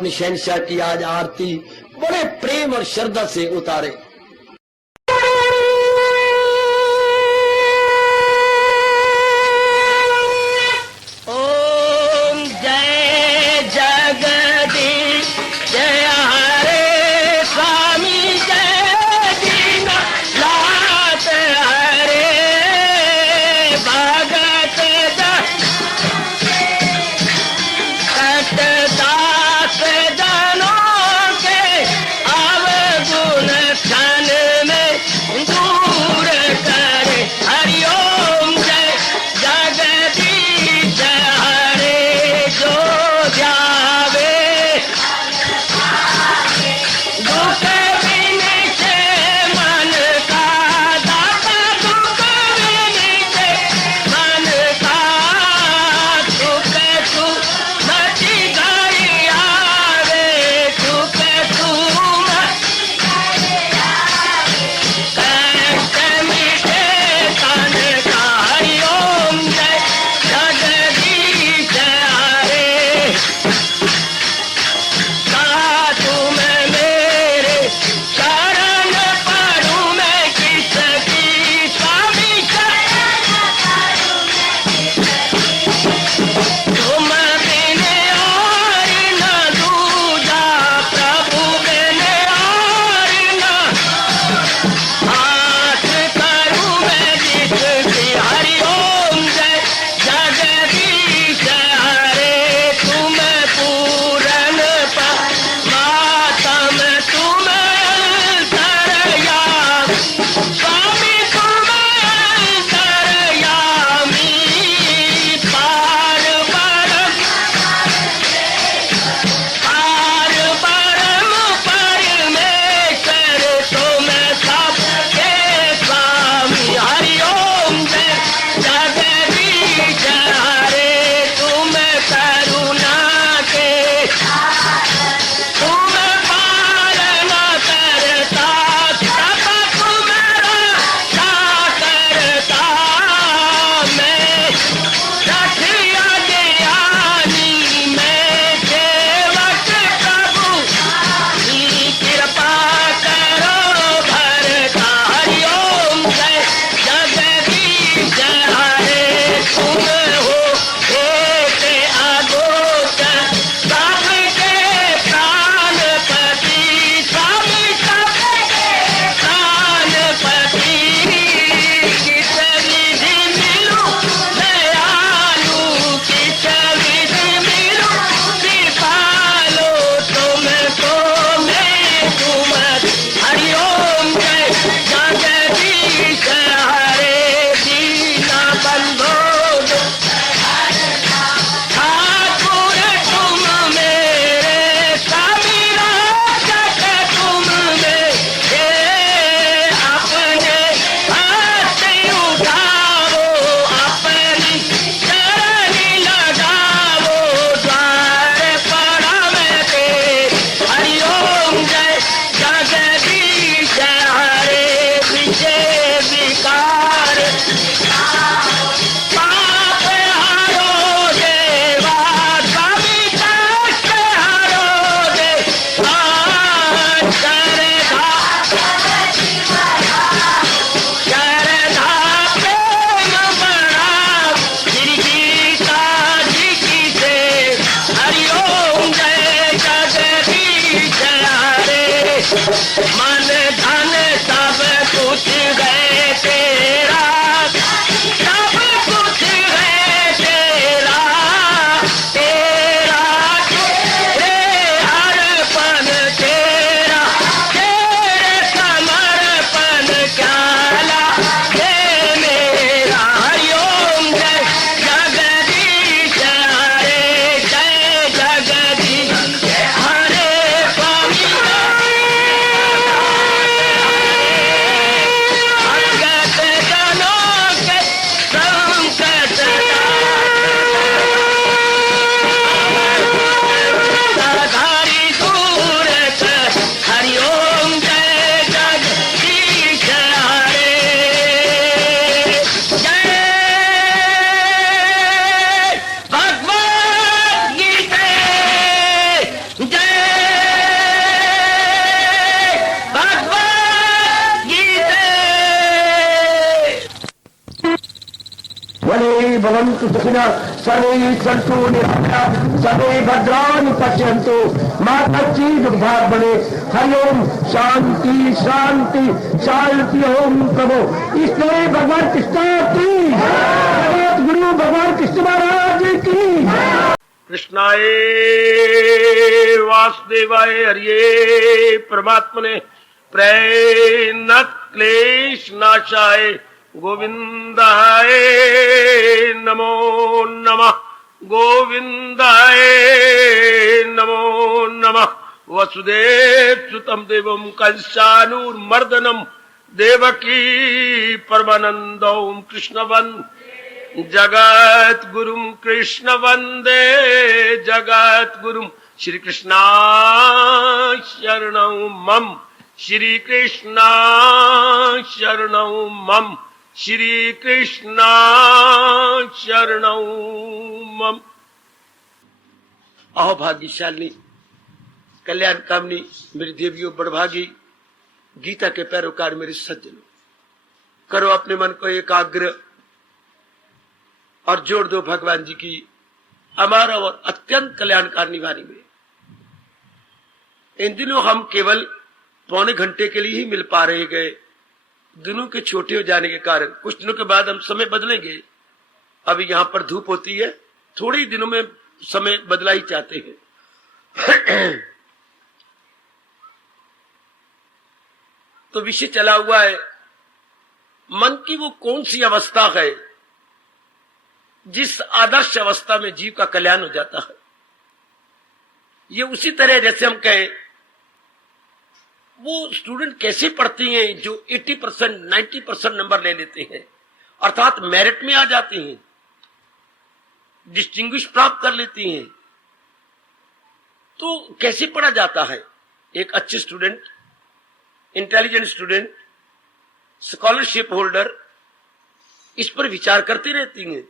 अपनी शहनशाह की आज आरती बड़े प्रेम और श्रद्धा से उतारे। ओम जय जगदीश जय हरे स्वामी जय दीनानाथ हरे भगत दास जनों के अवगुण भवन्तु सुखिनः सर्वे सन्तु निरामयाः सर्वे भद्राणि पश्यन्तु मा कश्चित् दुर्भाग् भवेत्। हरि ओम शांति शांति शांति। ओम प्रभु ईश्वरे भगवान कृष्ण की जगत गुरु भगवान कृष्ण महाराज की। कृष्णाय वासुदेवाय हरिये परमात्मने प्रेरणात् क्लेश नाशाय गोविंदाय नमो नमः गोविंदाय नमो नमः। वसुदेव सुतम देवम कंसानुर्मर्दनम देवकी परमानंदम कृष्णवन् जगत गुरुम कृष्ण वंदे जगत गुरुम। श्री कृष्णा शरणं मम श्री कृष्णा शरणं मम श्री कृष्णा शरणं मम। अहो भाग्यशालिनी कल्याण कामनी मेरी देवियों बड़भागी गीता के पैरोकार मेरे सज्जनों, करो अपने मन को एकाग्र और जोड़ दो भगवान जी की अमर और अत्यंत कल्याणकारी वाणी में। इन दिनों हम केवल पौने घंटे के लिए ही मिल पा रहे गए, दिनों के छोटे हो जाने के कारण। कुछ दिनों के बाद हम समय बदलेंगे। अभी यहाँ पर धूप होती है, थोड़े ही दिनों में समय बदला ही चाहते हैं। तो विषय चला हुआ है मन की वो कौन सी अवस्था है जिस आदर्श अवस्था में जीव का कल्याण हो जाता है। ये उसी तरह जैसे हम कहें वो स्टूडेंट कैसे पढ़ती हैं जो 80% 90% नंबर ले लेते हैं, अर्थात मेरिट में आ जाती हैं, डिस्टिंग्विश प्राप्त कर लेती हैं। तो कैसे पढ़ा जाता है? एक अच्छे student, intelligent student, scholarship holder इस पर विचार करती रहती हैं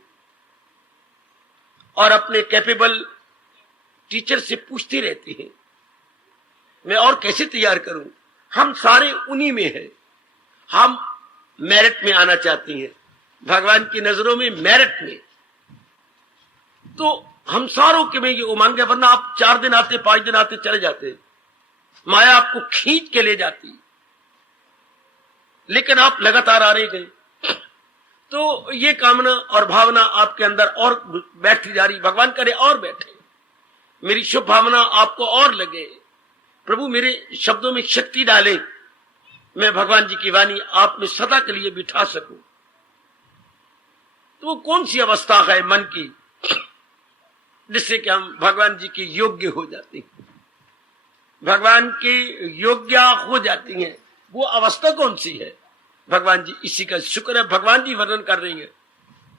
और अपने कैपेबल टीचर से पूछती रहती हैं मैं और कैसे तैयार करूं। हम सारे उन्हीं में हैं, हम मेरिट में आना चाहती हैं, भगवान की नजरों में मेरिट में। तो हम सारों के में ये उमंग है, वरना आप 4 दिन आते 5 दिन आते चले जाते, माया आपको खींच के ले जाती, लेकिन आप लगातार आ रहे गए। तो ये कामना और भावना आपके अंदर और बैठती जा रही, भगवान करे और बैठे, मेरी शुभ भावना आपको और लगे, प्रभु मेरे शब्दों में शक्ति डाले, मैं भगवान जी की वाणी आप में सदा के लिए बिठा सकूं। तो वो कौन सी अवस्था है मन की जिससे कि हम भगवान जी के योग्य हो जाते हैं, भगवान की योग्य हो जाती हैं? वो अवस्था कौन सी है? भगवान जी इसी का शुक्र है, भगवान जी वर्णन कर रही है।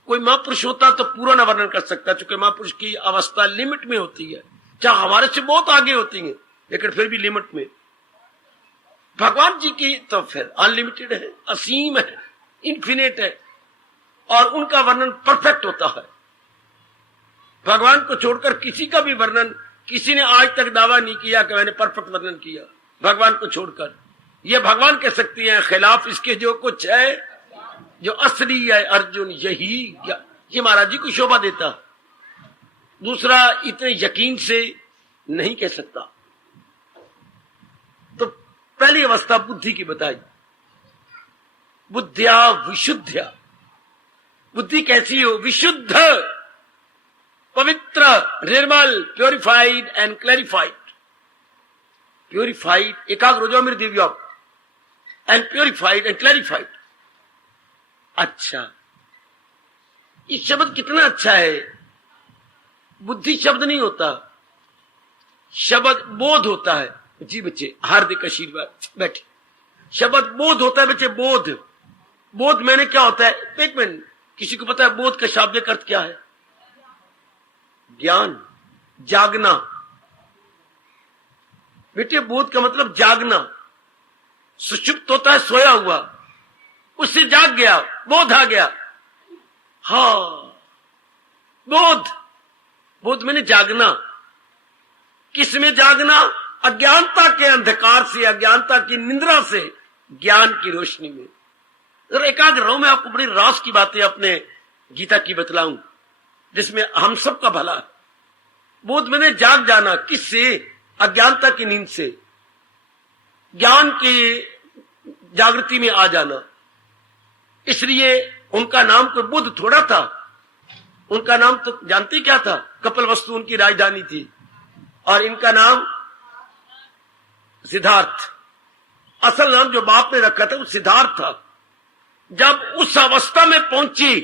कोई महापुरुष होता तो पूरा ना वर्णन कर सकता, क्योंकि महापुरुष की अवस्था लिमिट में होती है, चाहे हमारे से बहुत आगे होती है, लेकिन फिर भी लिमिट में। भगवान जी की तो फिर अनलिमिटेड है, असीम है, इन्फिनिट है, और उनका वर्णन परफेक्ट होता है। भगवान को छोड़कर किसी का भी वर्णन किसी ने आज तक दावा नहीं किया कि मैंने परफेक्ट वर्णन किया। भगवान को छोड़कर ये भगवान कह सकती हैं, खिलाफ इसके जो कुछ है, जो असली है अर्जुन यही, ये महाराज जी को शोभा देता, दूसरा इतने यकीन से नहीं कह सकता। तो पहली अवस्था बुद्धि की बताई, बुद्धिया विशुद्ध्या। बुद्धि कैसी हो? विशुद्ध, पवित्र, निर्मल, प्योरिफाइड एंड क्लैरिफाइड। प्योरिफाइड, एकाग्र हो जाओ मेरे Divya, and purified and clarified. अच्छा, ये शब्द कितना अच्छा है। बुद्धि शब्द नहीं होता, शब्द बोध होता है। जी बच्चे, हार्दिक आशीर्वाद, बैठे। शब्द बोध होता है बच्चे, बोध। बोध मैंने क्या होता है? एक मिनट, किसी को पता है बोध का शाब्दिक अर्थ क्या है? ज्ञान, जागना। बेटे बोध का मतलब जागना। सुषुप्त होता है सोया हुआ, उससे जाग गया, बोध आ गया। हाँ, बोध, बोध मैंने जागना। किस में जागना? अज्ञानता के अंधकार से, अज्ञानता की निंद्रा से ज्ञान की रोशनी में। जरा एकाग्र रहो, मैं आपको बड़ी रास की बातें अपने गीता की बतलाऊं। जिसमें हम सबका भला है। बोध मैंने जाग जाना, किससे? अज्ञानता की नींद से ज्ञान की जागृति में आ जाना। इसलिए उनका नाम कोई बुद्ध थोड़ा था, उनका नाम तो जानते क्या था? कपिलवस्तु उनकी राजधानी थी, और इनका नाम सिद्धार्थ। असल नाम जो बाप ने रखा था वो सिद्धार्थ था। जब उस अवस्था में पहुंची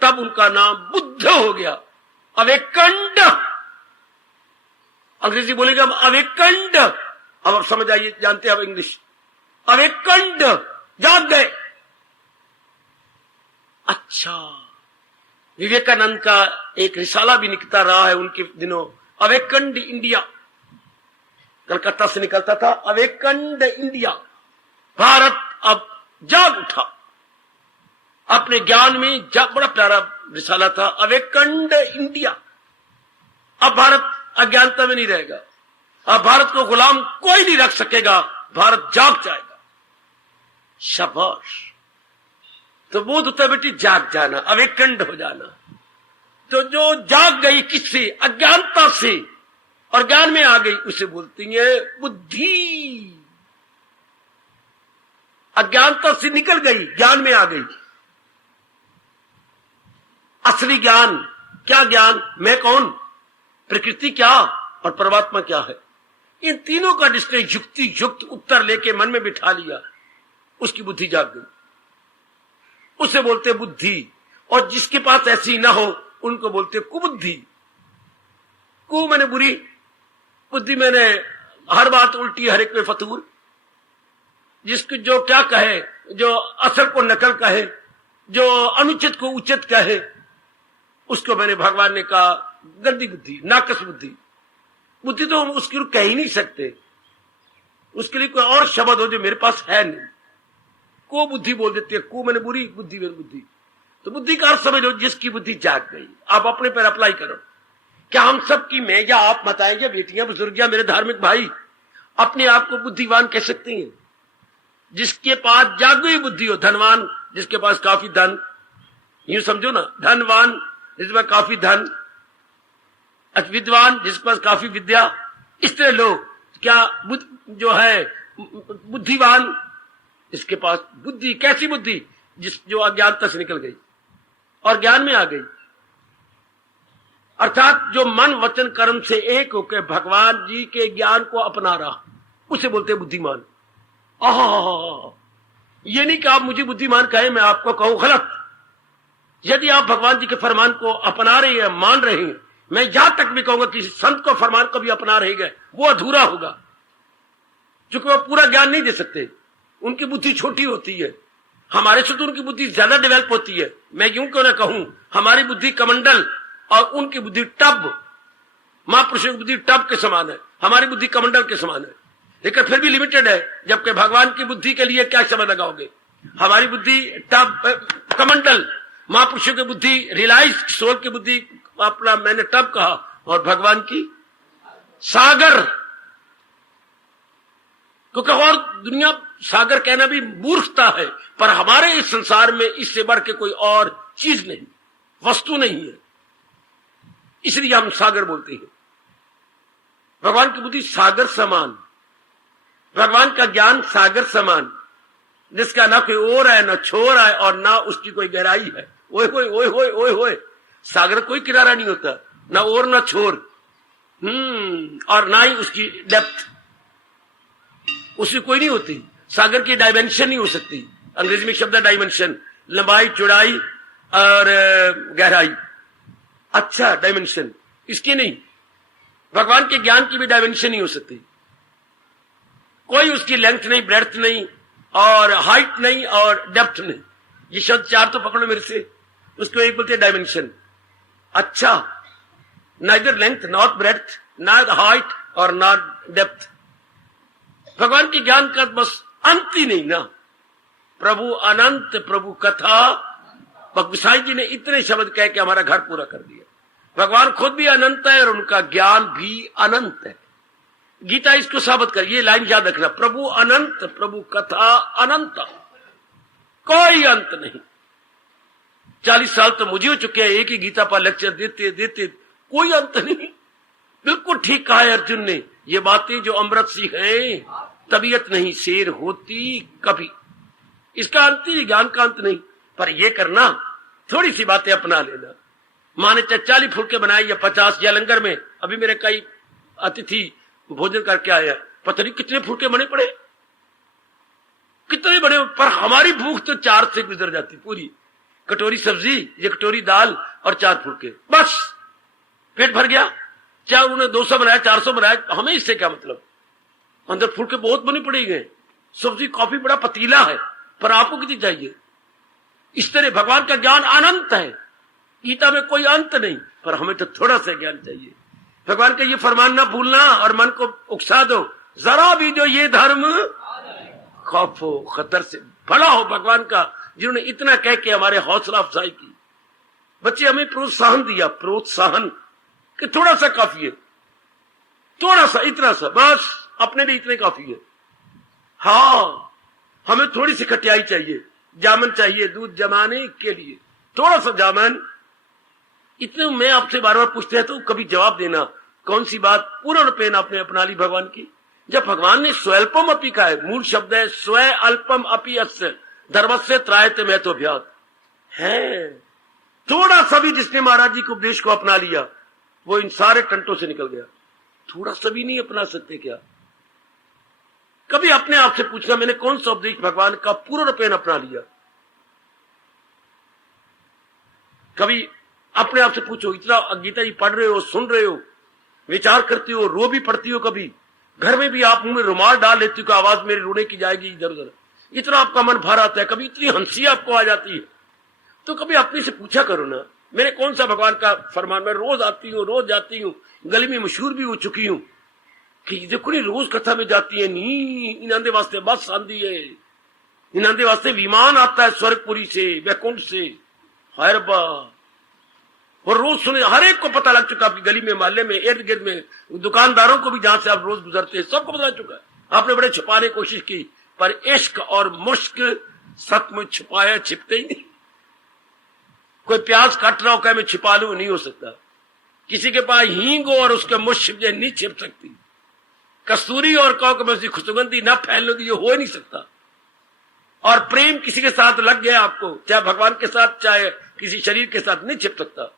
तब उनका नाम बुद्ध हो गया। अवेकंड, अंग्रेजी बोलेगा अवेकंड। अब आप समझ आइए, जानते हैं अब इंग्लिश। अवेकंड, जाग गए। अच्छा, विवेकानंद का एक रिसाला भी निकलता रहा है उनके दिनों, अवेकंड इंडिया। कलकत्ता से निकलता था, अवेकंड इंडिया। भारत अब जाग उठा अपने ज्ञान में। बड़ा प्यारा रिसाला था, अवेकंड इंडिया। अब भारत अज्ञानता में नहीं रहेगा, अब भारत को गुलाम कोई नहीं रख सकेगा, भारत जाग जाएगा। शाबाश। तो बोध होता है बेटी, जाग जाना, अवेकंड हो जाना। तो जो जाग गई किससे? अज्ञानता से, और ज्ञान में आ गई, उसे बोलती है बुद्धि। अज्ञानता से निकल गई, ज्ञान में आ गई। असली ज्ञान क्या? ज्ञान मैं कौन, प्रकृति क्या और परमात्मा क्या है, इन तीनों का जिसने युक्ति युक्त उत्तर लेके मन में बिठा लिया, उसकी बुद्धि जाग गई। उसे बोलते बुद्धि। और जिसके पास ऐसी ना हो उनको बोलते कुबुद्धि। कु मैंने बुरी, बुद्धि मैंने हर बात उल्टी, हर एक में फतूर। जिसको जो क्या कहे, जो असर को नकल कहे, जो अनुचित को उचित कहे, उसको मैंने भगवान ने कहा गंदी बुद्धि, नाकस बुद्धि। बुद्धि तो हम उसके लिए कह ही नहीं सकते, उसके लिए कोई और शब्द हो जो मेरे पास है नहीं। को बुद्धि बोल देती है, को मैंने बुरी, बुद्धि मैंने बुद्धि। तो बुद्धि का अर्थ समझ लो, जिसकी बुद्धि जाग गई। आप अपने पर अप्लाई करो। क्या हम सब की, मैं या आप बताएं, या बेटियां, बुजुर्ग, या मेरे धार्मिक भाई, अपने आप को बुद्धिवान कह सकते हैं? जिसके पास जागी हुई बुद्धि हो, धनवान जिसके पास काफी धन, यूं समझो ना, धनवान जिसके पास काफी धन, विद्वान जिसके पास काफी विद्या, इस तरह लोग। क्या जो है बुद्धिवान, इसके पास बुद्धि। कैसी बुद्धि? जो अज्ञानता से निकल गई और ज्ञान में आ गई। अर्थात जो मन वचन कर्म से एक होकर भगवान जी के ज्ञान को अपना रहा, उसे बोलते हैं बुद्धिमान। ये नहीं कि आप मुझे बुद्धिमान कहें, मैं आपको कहूं गलत। यदि आप भगवान जी के फरमान को अपना रहे हैं, मान रहे हैं, मैं यहां तक भी कहूंगा कि संत को फरमान को भी अपना रहे गए, वो अधूरा होगा, क्योंकि वो पूरा ज्ञान नहीं दे सकते। उनकी बुद्धि छोटी होती है, हमारे से तो उनकी बुद्धि ज्यादा डेवलप होती है। मैं यूं क्यों ना कहूं, हमारी बुद्धि कमंडल और उनकी बुद्धि टब, महापुरुषों की बुद्धि टब के समान है, हमारी बुद्धि कमंडल के समान है, लेकिन फिर भी लिमिटेड है। जबकि भगवान की बुद्धि के लिए क्या शब्द लगाओगे? हमारी बुद्धि टब, कमंडल, महापुरुषों की बुद्धि रिलायंस, सोल की बुद्धि अपना मैंने टब कहा, और भगवान की सागर। क्योंकि और दुनिया सागर कहना भी मूर्खता है, पर हमारे इस संसार में इससे बढ़ के कोई और चीज नहीं, वस्तु नहीं है, इसलिए हम सागर बोलते हैं। भगवान की बुद्धि सागर समान, भगवान का ज्ञान सागर समान, जिसका ना कोई ओर है, ना छोर है, और ना उसकी कोई गहराई है। ओए होए ओए होए ओए होए, सागर कोई किनारा नहीं होता, ना ओर ना छोर, और ना ही उसकी डेप्थ, उसकी कोई नहीं होती। सागर की डायमेंशन नहीं हो सकती। अंग्रेजी में शब्द है डायमेंशन, लंबाई, चौड़ाई और गहराई। अच्छा, डायमेंशन इसकी नहीं। भगवान के ज्ञान की भी डायमेंशन नहीं हो सकती। कोई उसकी लेंथ नहीं, ब्रेड्थ नहीं, और हाइट नहीं, और डेप्थ नहीं। ये शब्द चार तो पकड़ो मेरे से, उसको एक बोलते हैं डायमेंशन। अच्छा, neither length, not breadth, not height और नॉट डेप्थ। भगवान के ज्ञान का बस अंत ही नहीं ना। प्रभु अनंत, प्रभु कथा। गोसाई जी ने इतने शब्द कह के हमारा घर पूरा कर दिया। भगवान खुद भी अनंत है और उनका ज्ञान भी अनंत है। गीता इसको साबित कर, ये लाइन याद रखना, प्रभु अनंत, प्रभु कथा अनंत, कोई अंत नहीं। 40 साल तो मुझे हो चुके हैं एक ही गीता पर लेक्चर देते देते, कोई अंत नहीं। बिल्कुल ठीक कहा है अर्जुन ने, ये बातें जो अमृत सी हैं, तबीयत नहीं शेर होती कभी, इसका अंत ही ज्ञान का अंत नहीं। पर ये करना, थोड़ी सी बातें अपना लेना। माँ ने 40 फुलके बनाए या 50, या लंगर में अभी मेरे कई अतिथि भोजन करके आया, पता नहीं कितने फुलके बने पड़े, कितने बड़े, पर हमारी भूख तो 4 से गुजर जाती, पूरी कटोरी सब्जी, ये कटोरी दाल और 4 फुलके, बस पेट भर गया। चाहे उन्होंने 200 बनाया 400 बनाया, हमें इससे क्या मतलब, अंदर फुलके बहुत बने पड़े गए, सब्जी काफी बड़ा पतीला है, पर आपको कितनी चाहिए। इस तरह भगवान का ज्ञान अनंत है, गीता में कोई अंत नहीं, पर हमें तो थोड़ा सा ज्ञान चाहिए। भगवान का ये फरमान ना भूलना और मन को उकसा दो, जरा भी जो ये धर्म खौफ हो, खतर से भला हो भगवान का, जिन्होंने इतना कह के हमारे हौसला अफजाई की। बच्चे हमें प्रोत्साहन दिया, प्रोत्साहन कि थोड़ा सा काफी है, थोड़ा सा, इतना सा, बस अपने लिए इतने काफी है। हाँ, हमें थोड़ी सी खटियाई चाहिए, जामन चाहिए दूध जमाने के लिए, थोड़ा सा जामन। इतने मैं आपसे बार बार पूछते हैं तो कभी जवाब देना, कौन सी बात पूर्ण पेन आपने अपना ली भगवान की। जब भगवान ने स्वल्पम अपी का है, मूल शब्द है स्व अल्पम अपी अस्य धर्मस्य त्रायते में तो अभ्यात है। थोड़ा सा भी जिसने महाराज जी के उपदेश को अपना लिया वो इन सारे टंटों से निकल गया। थोड़ा सा भी नहीं अपना सकते क्या? कभी अपने आप से पूछना, मैंने कौन सा उपदेश भगवान का पूर्ण पेन अपना लिया? कभी अपने आप से पूछो, इतना गीता जी पढ़ रहे हो, सुन रहे हो, विचार करते हो, रो भी पड़ती हो, कभी घर में भी आप मुंह में रुमाल डाल लेती हो कि आवाज मेरी रोने की जाएगी इधर उधर, इतना आपका मन भर आता है, कभी इतनी हंसी आपको आ जाती है, तो कभी अपने से पूछा करो ना, मैंने कौन सा भगवान का फरमान, मैं रोज आती हूँ, रोज जाती हूँ, गली में मशहूर भी हो चुकी हूँ कि देखो नहीं रोज कथा में जाती है, नी इन्हां वास्ते बस आंदी है, इन्हां वास्ते विमान आता है स्वर्गपुरी से, वैकुंठ से, हाय रब्बा। और रोज सुने, हर एक को पता लग चुका आपकी गली में, मोहल्ले में, इर्द गिर्द में, दुकानदारों को भी जहां से आप रोज गुजरते हैं सबको पता लग चुका है। आपने बड़े छुपाने की कोशिश की, पर इश्क और मुश्क सचमुच छुपाया छिपते ही नहीं। कोई प्याज काट रहा हो कहे मैं छिपा लूं, नहीं हो सकता। किसी के पास हींग हो और उसके मुश्क नहीं छिप सकती। कस्तूरी और कहो कि मैं उसकी खुशगंधी न फैलने दी, हो ही नहीं सकता। और प्रेम किसी के साथ लग गया आपको, चाहे भगवान के साथ चाहे किसी शरीर के साथ, नहीं छिप सकता।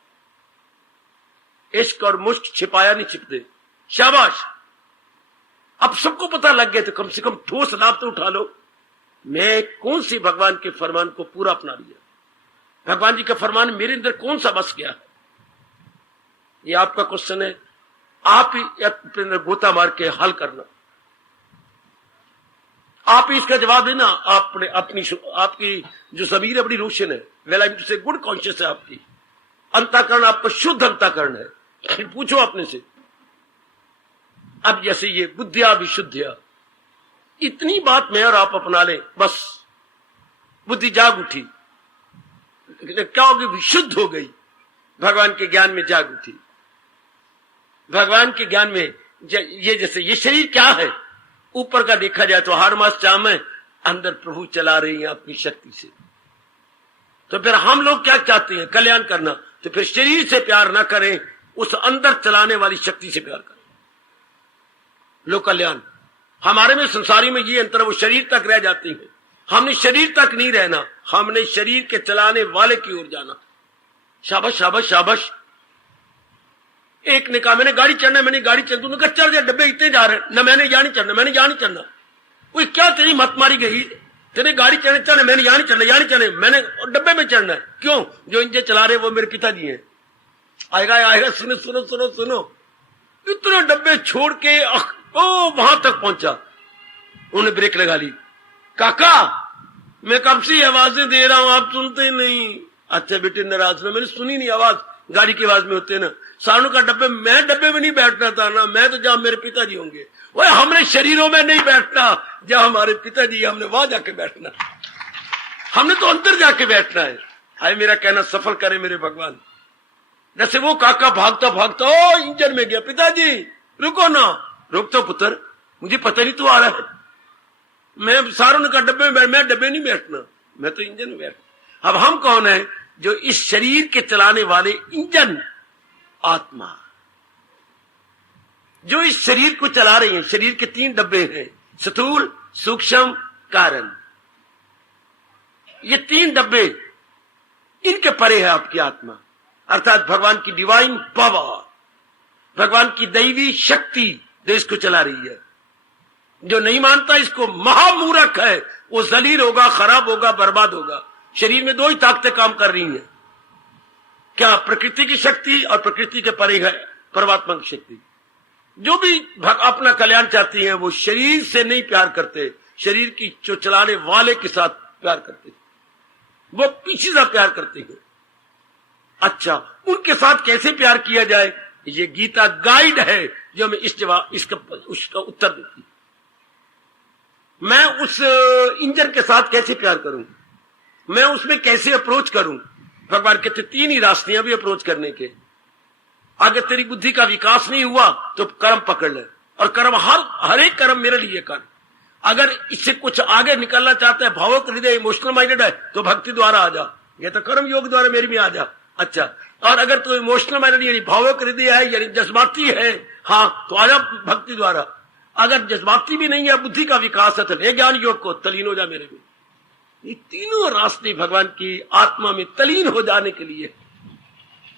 इश्क और मुश्क छिपाया नहीं छिपते। शाबाश, अब सबको पता लग गया तो कम से कम ठोस लाभ तो उठा लो। मैं कौन सी भगवान के फरमान को पूरा अपना लिया, भगवान जी का फरमान मेरे अंदर कौन सा बस गया है, ये आपका क्वेश्चन है। आप ही अपने अंदर गोता मार के हल करना, आप ही इसका जवाब देना। आपने अपनी आपकी जो जमीर बड़ी रोशन है, वेल से गुड कॉन्शियस है, आपकी अंतःकरण आपका शुद्ध अंतःकरण है। फिर पूछो अपने से, अब जैसे ये बुद्धिया विशुद्धिया, इतनी बात मैं और आप अपना लें, बस बुद्धि जाग उठी, क्या होगी? विशुद्ध हो गई, भगवान के ज्ञान में जाग उठी। भगवान के ज्ञान में ये जैसे ये शरीर क्या है, ऊपर का देखा जाए तो हाड़ मास चाम है, अंदर प्रभु चला रही है अपनी शक्ति से। तो फिर हम लोग क्या चाहते हैं? कल्याण करना। तो फिर शरीर से प्यार ना करें, उस अंदर चलाने वाली शक्ति से प्यार करें। लोक कल्याण हमारे में, संसारी में ये अंतर है, वो शरीर तक रह जाती है। हमने शरीर तक नहीं रहना, हमने शरीर के चलाने वाले की ओर जाना। शाबाश शाबाश शाबाश। एक ने कहा मैंने गाड़ी चढ़ना है, मैंने गाड़ी चढ़, तूने कहा चढ़ जा, डब्बे इतने जा रहे हैं, न मैंने यहाँ नहीं चढ़ना, मैंने यहाँ नहीं चढ़ना। कोई क्या तेरी मत मारी गई, तेरे गाड़ी चढ़ने चढ़ना, मैंने यहाँ नहीं चढ़ना, यहाँ नहीं चढ़ना, मैंने डब्बे में चढ़ना है। क्यों? जो इंजन चला रहे वो मेरे पिताजी हैं। आएगा आएगा, सुनो सुनो सुनो सुनो, इतने डब्बे छोड़ के ओ वहां तक पहुंचा, उन्होंने ब्रेक लगा ली। काका मैं कब से आवाजें दे रहा हूं, आप सुनते नहीं। अच्छा बेटे नाराज ना, मैंने सुनी नहीं आवाज, गाड़ी की आवाज में होते ना। सानू का डब्बे, मैं डब्बे में नहीं बैठना था ना, मैं तो जहां मेरे पिताजी होंगे। वो हमने शरीरों में नहीं बैठना, जहां हमारे पिताजी, हमने वहां जाके बैठना, हमने तो अंदर जाके बैठना है। हाय मेरा कहना सफल करे मेरे भगवान। जैसे वो काका भागता भागता ओ इंजन में गया, पिताजी रुको ना। रुक तो पुत्र, मुझे पता नहीं तू आ रहा है, मैं सारों ने कहा डब्बे में बैठ, मैं डब्बे नहीं बैठना, मैं तो इंजन में बैठ। अब हम कौन है? जो इस शरीर के चलाने वाले इंजन आत्मा, जो इस शरीर को चला रही है। शरीर के 3 डब्बे हैं, स्थूल, सूक्ष्म, कारण। ये 3 डब्बे, इनके परे है आपकी आत्मा, अर्थात भगवान की डिवाइन पावर, भगवान की दैवी शक्ति जो इसको चला रही है। जो नहीं मानता इसको महामूर्ख है, वो जलील होगा, खराब होगा, बर्बाद होगा। शरीर में 2 ही ताकतें काम कर रही हैं, क्या प्रकृति की शक्ति और प्रकृति के परे है परमात्मा की शक्ति। जो भी अपना कल्याण चाहती हैं वो शरीर से नहीं प्यार करते, शरीर की जो चलाने वाले के साथ प्यार करते, वो पीछे से प्यार करते हैं। अच्छा, उनके साथ कैसे प्यार किया जाए, ये गीता गाइड है जो हमें उसका उत्तर देती है। मैं उस इंजन के साथ कैसे प्यार करूं, मैं उसमें कैसे अप्रोच करूं। भगवान कहते 3 ही रास्ते हैं अभी अप्रोच करने के। अगर तेरी बुद्धि का विकास नहीं हुआ तो कर्म पकड़ ले, और कर्म हर एक कर्म मेरे लिए कर। अगर इससे कुछ आगे निकलना चाहता है, भावुक हृदय, इमोशनल माइंडेड है, तो भक्ति द्वारा आ जा, ये तो कर्म योग द्वारा मेरे में आ जा। अच्छा, और अगर तू इमोशनल माइंडेड यानी भावुक हृदय है, यानी जज्बाती है, हाँ, तो आ जा भक्ति द्वारा। अगर जज्बाती भी नहीं है, बुद्धि का विकास है, तो ले ज्ञान योग को, तलीन हो जा मेरे में। ये तीनों रास्ते भगवान की आत्मा में तलीन हो जाने के लिए।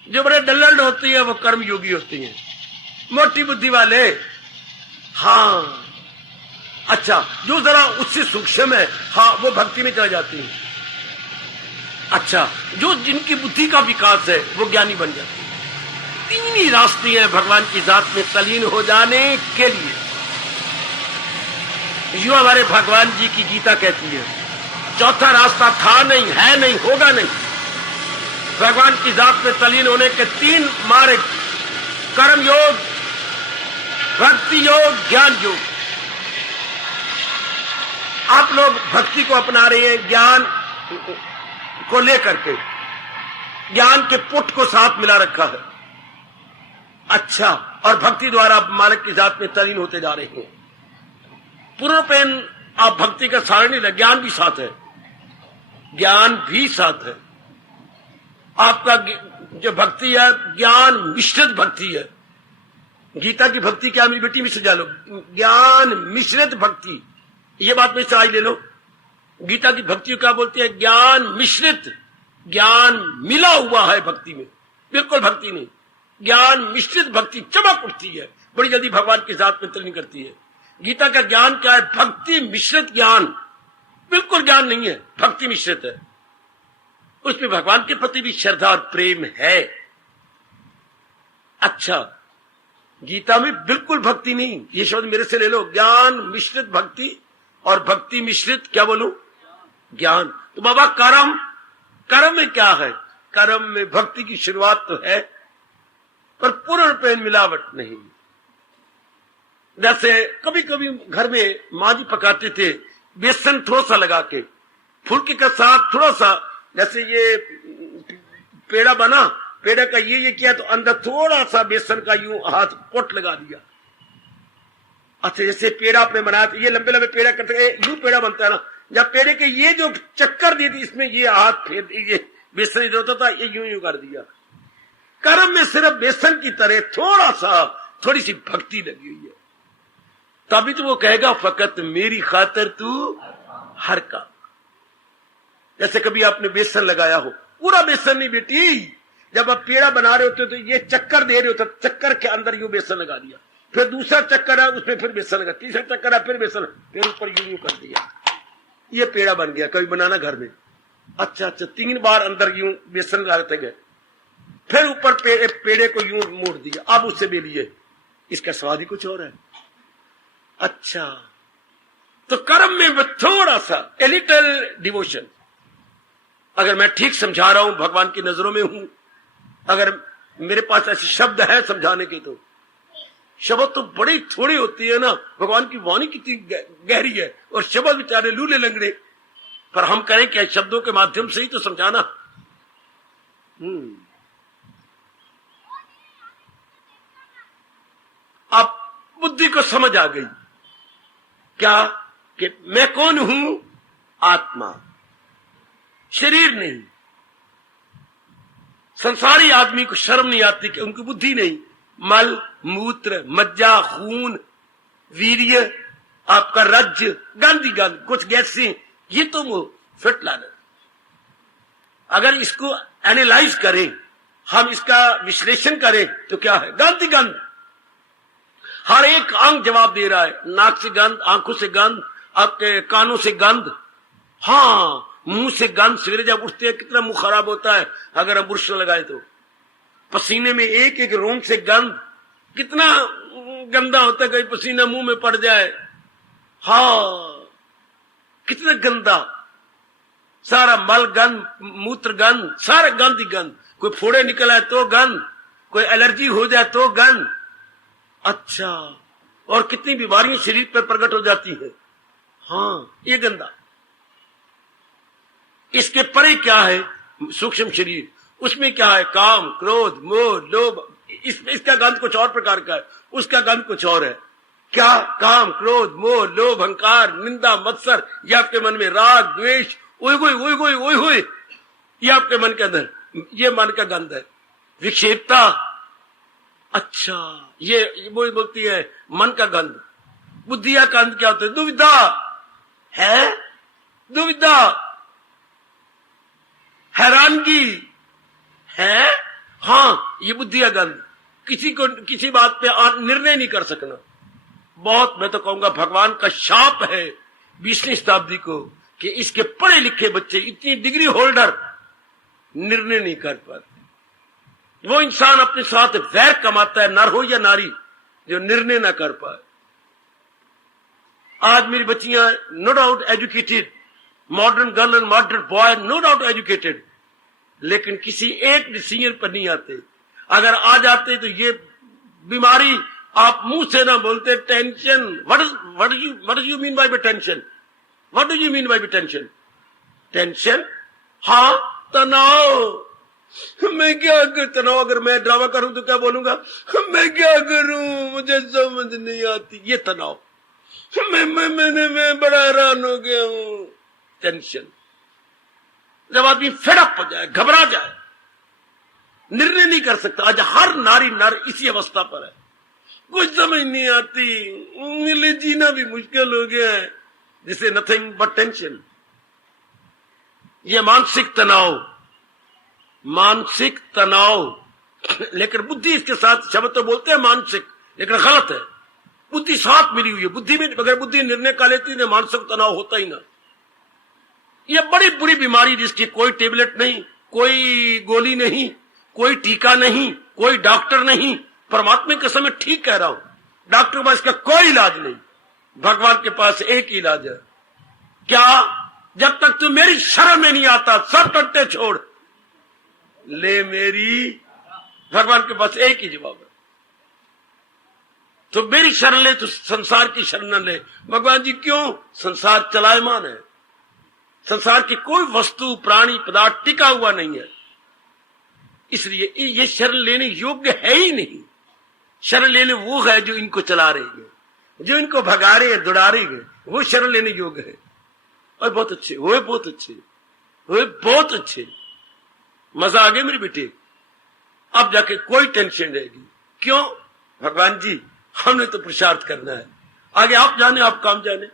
जो बड़े डल्लड़ होती है वो कर्म योगी होती हैं, मोटी बुद्धि वाले, हाँ। अच्छा, जो जरा उससे सूक्ष्म है, हाँ, वो भक्ति में चला जाती है। अच्छा, जो जिनकी बुद्धि का विकास है वो ज्ञानी बन जाती है। 3 ही रास्ते हैं भगवान की जात में तलीन हो जाने के लिए। जो हमारे भगवान जी की गीता कहती है, चौथा रास्ता था नहीं, है नहीं, होगा नहीं। भगवान की जात में तलीन होने के 3 मार्ग, कर्म योग, भक्ति योग, ज्ञान योग। आप लोग भक्ति को अपना रहे हैं ज्ञान को लेकर के, ज्ञान के पुट को साथ मिला रखा है। अच्छा, और भक्ति द्वारा मार्ग की जात में तलीन होते जा रहे हैं। पूर्ण पेन आप भक्ति का सार नहीं, ज्ञान भी साथ है, ज्ञान भी साथ है। आपका जो भक्ति है ज्ञान मिश्रित भक्ति है। गीता की भक्ति क्या मेरी बेटी में सजा लो, ज्ञान मिश्रित भक्ति, ये बात में से आज ले लो। गीता की भक्ति क्या बोलती है, ज्ञान मिश्रित, ज्ञान मिला हुआ है भक्ति में, बिल्कुल भक्ति नहीं, ज्ञान मिश्रित भक्ति चमक उठती है, बड़ी जल्दी भगवान की जात में तलीन करती है। गीता का ज्ञान क्या है, भक्ति मिश्रित ज्ञान, बिल्कुल ज्ञान नहीं है, भक्ति मिश्रित है। उसमें भगवान के प्रति भी श्रद्धा और प्रेम है। अच्छा, गीता में बिल्कुल भक्ति नहीं, ये शब्द मेरे से ले लो, ज्ञान मिश्रित भक्ति और भक्ति मिश्रित क्या बोलूं, ज्ञान। तो बाबा कर्म, कर्म में क्या है, कर्म में भक्ति की शुरुआत तो है पर पूर्ण पेन मिलावट नहीं। जैसे कभी कभी घर में माँ जी पकाते थे, बेसन थोड़ा सा लगा के, फुल्के के साथ थोड़ा सा, जैसे ये पेड़ा बना, पेड़ा का ये किया तो अंदर थोड़ा सा बेसन का यूं हाथ पोट लगा दिया। अच्छा, जैसे पेड़ा आपने बनाया तो ये लंबे लंबे पेड़ा करते, यूं पेड़ा बनता है ना, जब पेड़े के ये जो चक्कर दी थी, इसमें ये हाथ फेर, ये बेसन इधर होता था, ये यूं कर दिया। कर्म में सिर्फ बेसन की तरह थोड़ा सा, थोड़ी सी भक्ति लगी हुई है, तभी तो वो कहेगा फकत मेरी खातर तू हर काम। जैसे कभी आपने बेसन लगाया हो, पूरा बेसन नहीं बेटी, जब आप पेड़ा बना रहे होते तो ये चक्कर दे रहे होते, चक्कर के अंदर यूं बेसन लगा दिया, फिर दूसरा चक्कर है उसमें फिर बेसन लगा, तीसरा चक्कर है फिर बेसन, फिर ऊपर यूं कर दिया, ये पेड़ा बन गया। कभी बनाना घर में, अच्छा 3 बार अंदर यूं बेसन लगाते गए, फिर ऊपर पेड़े को यूं मोड़ दिया, अब उससे बेलिए, इसका स्वाद ही कुछ और है। अच्छा, तो कर्म में थोड़ा सा ए लिटिल डिवोशन, अगर मैं ठीक समझा रहा हूं, भगवान की नजरों में हूं, अगर मेरे पास ऐसे शब्द है समझाने के, तो शब्द तो बड़ी थोड़ी होती है ना, भगवान की वाणी कितनी गहरी है, और शब्द बेचारे लूले लंगड़े, पर हम कहें कि शब्दों के माध्यम से ही तो समझाना। अब बुद्धि को समझ आ गई क्या, कि मैं कौन हूं, आत्मा, शरीर नहीं। संसारी आदमी को शर्म नहीं आती कि उनकी बुद्धि नहीं, मल मूत्र मज्जा खून वीर्य आपका रज्ज गंदी गंद कुछ गैसें, ये तो वो फिट लाना। अगर इसको एनालाइज करें, हम इसका विश्लेषण करें तो क्या है? गंदी गंद। हर एक अंग जवाब दे रहा है। नाक से गंध, आंखों से गंध, आपके कानों से गंध, हाँ मुंह से गंध। सवेरे जब उठते हैं कितना मुंह खराब होता है अगर हम बुरश लगाए तो। पसीने में एक एक रोम से गंध, कितना गंदा होता है, कहीं पसीना मुंह में पड़ जाए, हाँ कितना गंदा। सारा मल गंध, मूत्र गंध, सारा गंद ही गंध। कोई फोड़े निकल आए तो गंध, कोई एलर्जी हो जाए तो गंध। अच्छा, और कितनी बीमारियां शरीर पर प्रकट हो जाती है, हाँ ये गंदा। इसके परे क्या है? सूक्ष्म शरीर, उसमें क्या है? काम क्रोध मोह लोभ। इसका गंध कुछ और प्रकार का है, उसका गंध कुछ और है। क्या? काम क्रोध मोह लोभ अहंकार निंदा मत्सर, ये आपके मन में राग द्वेष, ओए होए, ये आपके मन के अंदर, ये मन का गंध है। विक्षेपता, अच्छा ये वो बोलती है मन का गंध। बुद्धिया का गंध क्या होता है? दुविधा है, दुविधा, हैरानगी है, हाँ ये बुद्धिया गंध। किसी को किसी बात पे निर्णय नहीं कर सकना। बहुत, मैं तो कहूंगा भगवान का शाप है 20वीं शताब्दी को कि इसके पढ़े लिखे बच्चे, इतनी डिग्री होल्डर, निर्णय नहीं कर पाते। वो इंसान अपने साथ वैर कमाता है, नर हो या नारी, जो निर्णय ना कर पाए। आज मेरी बच्चियां no doubt educated, modern girl and modern boy no doubt educated, लेकिन किसी एक डिसीजन पर नहीं आते। अगर आ जाते तो ये बीमारी आप मुंह से ना बोलते, tension. What do you mean by tension? What do you mean by tension? Tension, हाँ तनाव। मैं क्या कर, तनाव अगर मैं ड्रामा करूं तो क्या बोलूंगा? मैं क्या करूं, मुझे समझ नहीं आती, ये तनाव। मैं बड़ा हैरान हो गया हूं। टेंशन। जब आदमी फेडअप हो जाए, घबरा जाए, निर्णय नहीं कर सकता। आज हर नारी नर इसी अवस्था पर है, कुछ समझ नहीं आती, मिले जीना भी मुश्किल हो गया है। जिसे नथिंग बट टेंशन। ये मानसिक तनाव, मानसिक तनाव। लेकिन बुद्धि इसके साथ, शब्द तो बोलते हैं मानसिक, लेकिन गलत है। बुद्धि साथ मिली हुई है। बुद्धि में अगर बुद्धि निर्णय का लेती है, मानसिक तनाव होता ही ना। ये बड़ी बुरी बीमारी जिसकी कोई टेबलेट नहीं, कोई गोली नहीं, कोई टीका नहीं, कोई डॉक्टर नहीं। परमात्मा के समय ठीक कह रहा हूं, डॉक्टर के पास इसका कोई इलाज नहीं, भगवान के पास एक ही इलाज है। क्या? जब तक तू मेरी शरण में नहीं आता, सब टट्टे छोड़, ले मेरी। भगवान के पास एक ही जवाब है। तो मेरी शरण ले, तो संसार की शरण न ले। भगवान जी क्यों? संसार चलायमान है। संसार की कोई वस्तु प्राणी पदार्थ टिका हुआ नहीं है, इसलिए ये शरण लेने योग्य है ही नहीं। शरण लेने वो है जो इनको चला रही है, जो इनको भगा रहे हैं, दुड़ा रही है, वो शरण लेने योग्य है। और बहुत अच्छे, वो बहुत अच्छे, वो बहुत अच्छे। मजा आ गया मेरे बेटे। अब जाके कोई टेंशन रहेगी। क्यों? भगवान जी हमने तो पुरुषार्थ करना है, आगे आप जाने, आप काम जाने।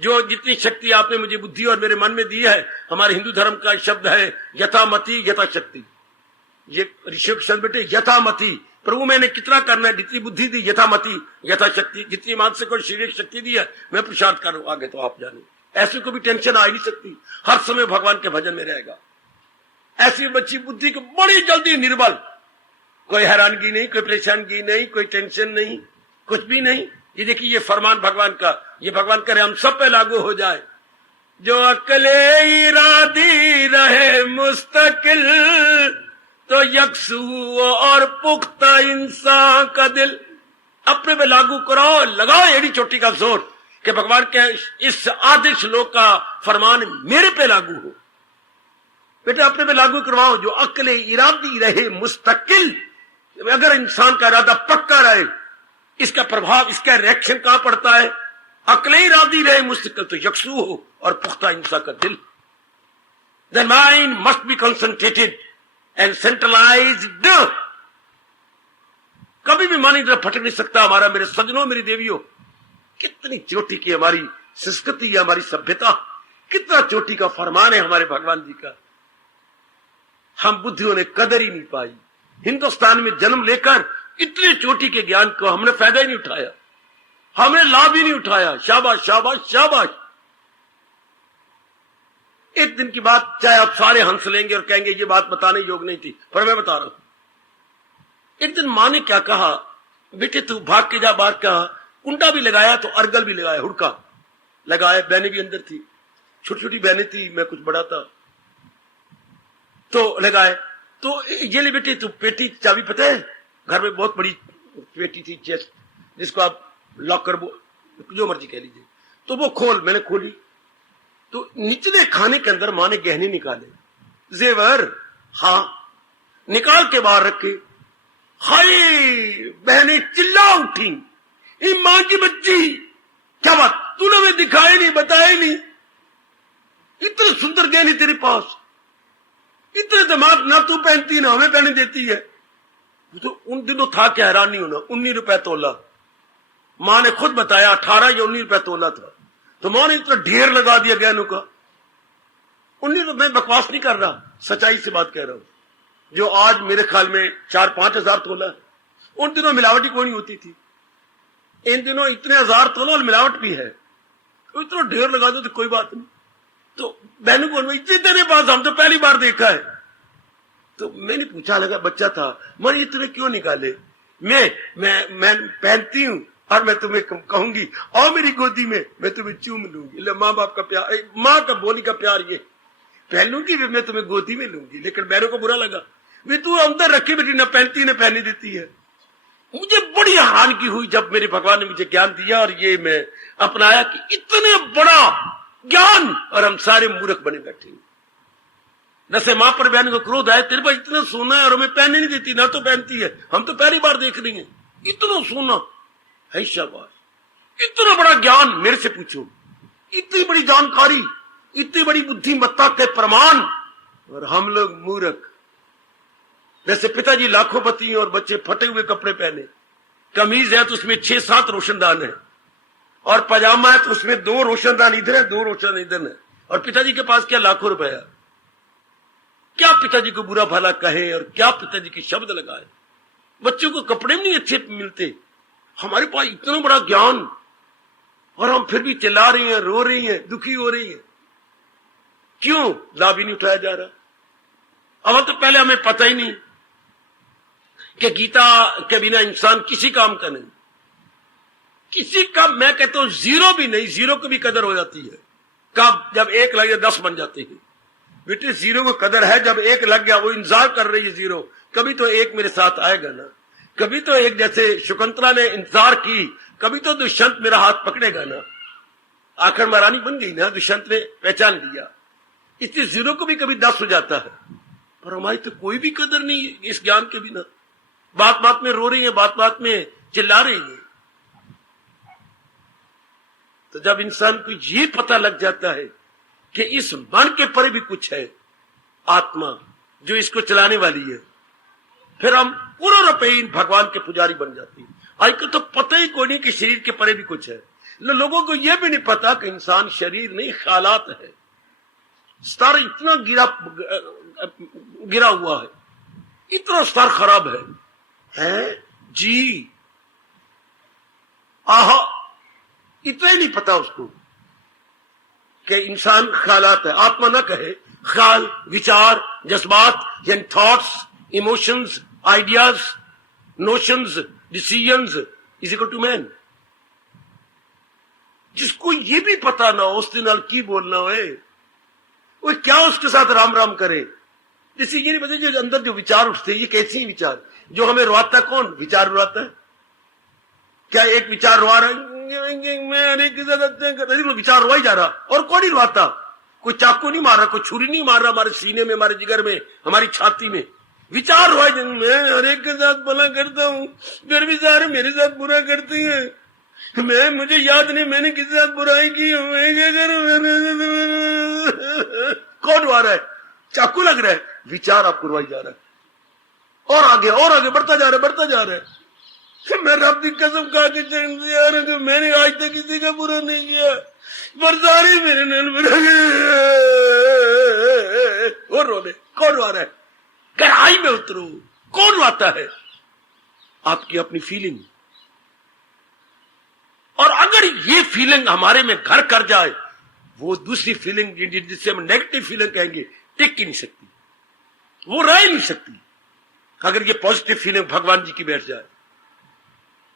जो जितनी शक्ति आपने मुझे बुद्धि और मेरे मन में दी है, हमारे हिंदू धर्म का शब्द है यथामति यथाशक्ति। ये ऋषि शब्द बेटे, यथामति। प्रभु मैंने कितना करना है, जितनी बुद्धि दी, यथामति यथाशक्ति, जितनी मानसिक और शारीरिक शक्ति दी है, मैं पुरुषार्थ करूं, आगे तो आप जाने। ऐसे को भी टेंशन आ ही नहीं सकती, हर समय भगवान के भजन में रहेगा। ऐसी बच्ची बुद्धि को बड़ी जल्दी निर्बल, कोई हैरानगी नहीं, कोई परेशानगी नहीं, कोई टेंशन नहीं, कुछ भी नहीं। ये देखिए, ये फरमान भगवान का, ये भगवान करे हम सब पे लागू हो जाए। जो अकले इरादी रहे मुस्तकिल, तो यकसू और पुख्ता इंसान का दिल। अपने पे लागू कराओ, लगाओ एड़ी चोटी का जोर कि भगवान के इस आधे श्लोक का फरमान मेरे पे लागू हो। बेटा अपने पे लागू करवाओ। जो अकले इरादी रहे मुस्तकिल, अगर इंसान का इरादा पक्का रहे, इसका प्रभाव, इसका रिएक्शन कहां पड़ता है? अकले इरादी रहे मुस्तकिल, तो यकसू हो और पुख्ता इंसान का दिल। The mind must be concentrated and centralised. कभी भी मानी तरफ फटक नहीं सकता हमारा। मेरे सज्जनों, मेरी देवियों, कितनी चोटी की हमारी संस्कृति है, हमारी सभ्यता, कितना चोटी का फरमान है हमारे भगवान जी का। हम बुद्धियों ने कदर ही नहीं पाई। हिंदुस्तान में जन्म लेकर इतने चोटी के ज्ञान को हमने फायदा ही नहीं उठाया, हमने लाभ ही नहीं उठाया। शाबाश शाबाश शाबाश। एक दिन की बात चाहे आप सारे हंस लेंगे और कहेंगे ये बात बताने योग नहीं थी, पर मैं बता रहा हूं। एक दिन मां ने क्या कहा, बेटे तू भाग के जा बाहर। कहा कुंडा भी लगाया तो अर्गल भी लगाया, हुड़का लगाया, बहनें भी अंदर थी, छोटी छोटी बहनें थी, मैं कुछ बड़ा था, तो लगाए। तो ये ले बेटे तू पेटी चाबी पता है, घर में बहुत बड़ी पेटी थी, चेस्ट, जिसको आप लॉकर जो मर्जी कह लीजिए, तो वो खोल। मैंने खोली तो निचले खाने के अंदर मां ने गहने निकाले, जेवर, हाँ, निकाल के बाहर रखे। हाय, बहनें चिल्ला उठी, ये मां की बच्ची, क्या बात, तूने हमें दिखाए नहीं, बताए नहीं, इतने सुंदर गहने तेरे पास, इतने दिमाग ना तू पहनती ना हमें पहने देती है। तो उन दिनों था क्या, हैरान नहीं होना, 19 रुपए तोला। मां ने खुद बताया 18 या 19 रुपए तोला था। तो मां ने इतना ढेर लगा दिया गहनों का। 19 रुपए, मैं बकवास नहीं कर रहा, सच्चाई से बात कह रहा हूं, जो आज मेरे ख्याल में 4-5 हजार तोला है। उन दिनों मिलावट ही कोई नहीं होती थी, इन दिनों इतने हजार तोला और मिलावट भी है, तो इतना ढेर लगा दो तो कोई बात नहीं। तो बहनों को इतने तेरे पास, हम तो पहली बार देखा है। तो मैंने पूछा, लगा बच्चा था, मन इतने क्यों निकाले। मैं पहनती हूं और मैं तुम्हें कहूंगी आओ मेरी गोदी में, मैं तुम्हें चूम लूंगी। माँ बाप का प्यार, माँ का बोली का प्यार, ये पहनूंगी मैं तुम्हें गोदी में लूंगी। लेकिन बहनों को बुरा लगा, वे तू अंदर रखी बेटी, न पहनती न पहने देती है। मुझे बड़ी हैरानगी हुई जब मेरे भगवान ने मुझे ज्ञान दिया और ये मैं अपनाया कि इतने बड़ा ज्ञान और हम सारे मूर्ख बने बैठे। जैसे मां पर बहन को क्रोध आए, तेरे पास इतना सोना है और हमें पहनने नहीं देती, ना तो पहनती है, हम तो पहली बार देख रही हैं, इतना सोना है, शाबाश। इतना बड़ा ज्ञान, मेरे से पूछो, इतनी बड़ी जानकारी, इतनी बड़ी बुद्धिमत्ता के प्रमाण, और हम लोग मूर्ख। जैसे पिताजी लाखोंपति और बच्चे फटे हुए कपड़े पहने, कमीज है तो उसमें 6-7 रोशनदान है, और पजामा है तो उसमें 2 रोशनदान इधर है, 2 रोशनदान इधर है, और पिताजी के पास क्या लाखों रुपया। क्या पिताजी को बुरा भला कहे और क्या पिताजी के शब्द लगाए। बच्चों को कपड़े भी नहीं अच्छे मिलते, हमारे पास इतना बड़ा ज्ञान और हम फिर भी चिल्ला रही हैं, रो रही हैं, दुखी हो रही हैं। क्यों लाभ ही नहीं उठाया जा रहा। अब तो पहले हमें पता ही नहीं कि गीता के बिना इंसान किसी काम का नहीं, किसी का, मैं कहता हूं जीरो भी नहीं, जीरो की भी कदर हो जाती है कब, जब 1 लग गया 10 बन जाते हैं। बेटे जीरो को कदर है जब 1 लग गया, वो इंतजार कर रही है जीरो, कभी तो 1 मेरे साथ आएगा ना, कभी तो 1, जैसे शकुंतला ने इंतजार की, कभी तो दुष्यंत मेरा हाथ पकड़ेगा ना। आखिर महारानी बन गई ना, दुष्यंत ने पहचान लिया। इसलिए जीरो को भी कभी 10 हो जाता है, पर हमारी तो कोई भी कदर नहीं है इस ज्ञान के बिना। बात बात में रो रही है, बात बात में चिल्ला रही है। तो जब इंसान को ये पता लग जाता है कि इस मन के परे भी कुछ है, आत्मा जो इसको चलाने वाली है, फिर हम पूरा रुपये भगवान के पुजारी बन जाते हैं। आजकल तो पता ही कोई नहीं कि शरीर के परे भी कुछ है। लोगों को यह भी नहीं पता कि इंसान शरीर नहीं, ख्यालात है। स्तर इतना गिरा हुआ है, इतना स्तर खराब है जी, आहा, इतना ही नहीं पता उसको कि इंसान ख्यालात है। आत्मा ना कहे, ख्याल, विचार, जज्बात, यानी thoughts, emotions, ideas, notions, decisions is equal to man. जिसको ये भी पता ना हो उसके नाल की बोलना है, वो क्या उसके साथ राम राम करे। जैसे ये नहीं पता जो अंदर जो विचार उठते हैं, ये कैसे विचार, जो हमें रुआता कौन, विचार रुआता है क्या। एक विचार रुआ रहा है, विचार रुआ ही जा रहा, और कौन ही रुआता। कोई चाकू नहीं मार रहा, कोई छुरी नहीं मार रहा हमारे सीने में, हमारे जिगर में, हमारी छाती में। विचार हुआ, मैं हर एक के साथ भला करता हूँ, फिर भी सारे मेरे साथ बुरा करते हैं। मुझे याद नहीं मैंने किसी साथ बुराई की, मैं क्या करूं। कौन हुआ रहा है, चाकू लग रहा है, विचार आपको रुआई जा रहा है। और आगे बढ़ता जा रहा है। मैं रब की कसम खा के चरण से आ रहा हूं, मैंने आज तक किसी का बुरा नहीं किया, पर सारे मेरे नल में और रोने। कौन रो रहा है? गहराई में उतरो। कौन रोता है? आपकी अपनी फीलिंग। और अगर ये फीलिंग हमारे में घर कर जाए, वो दूसरी फीलिंग जिससे हम नेगेटिव फीलिंग कहेंगे, टिक ही नहीं सकती, वो रह नहीं सकती। अगर ये पॉजिटिव फीलिंग भगवान जी की बैठ जाए,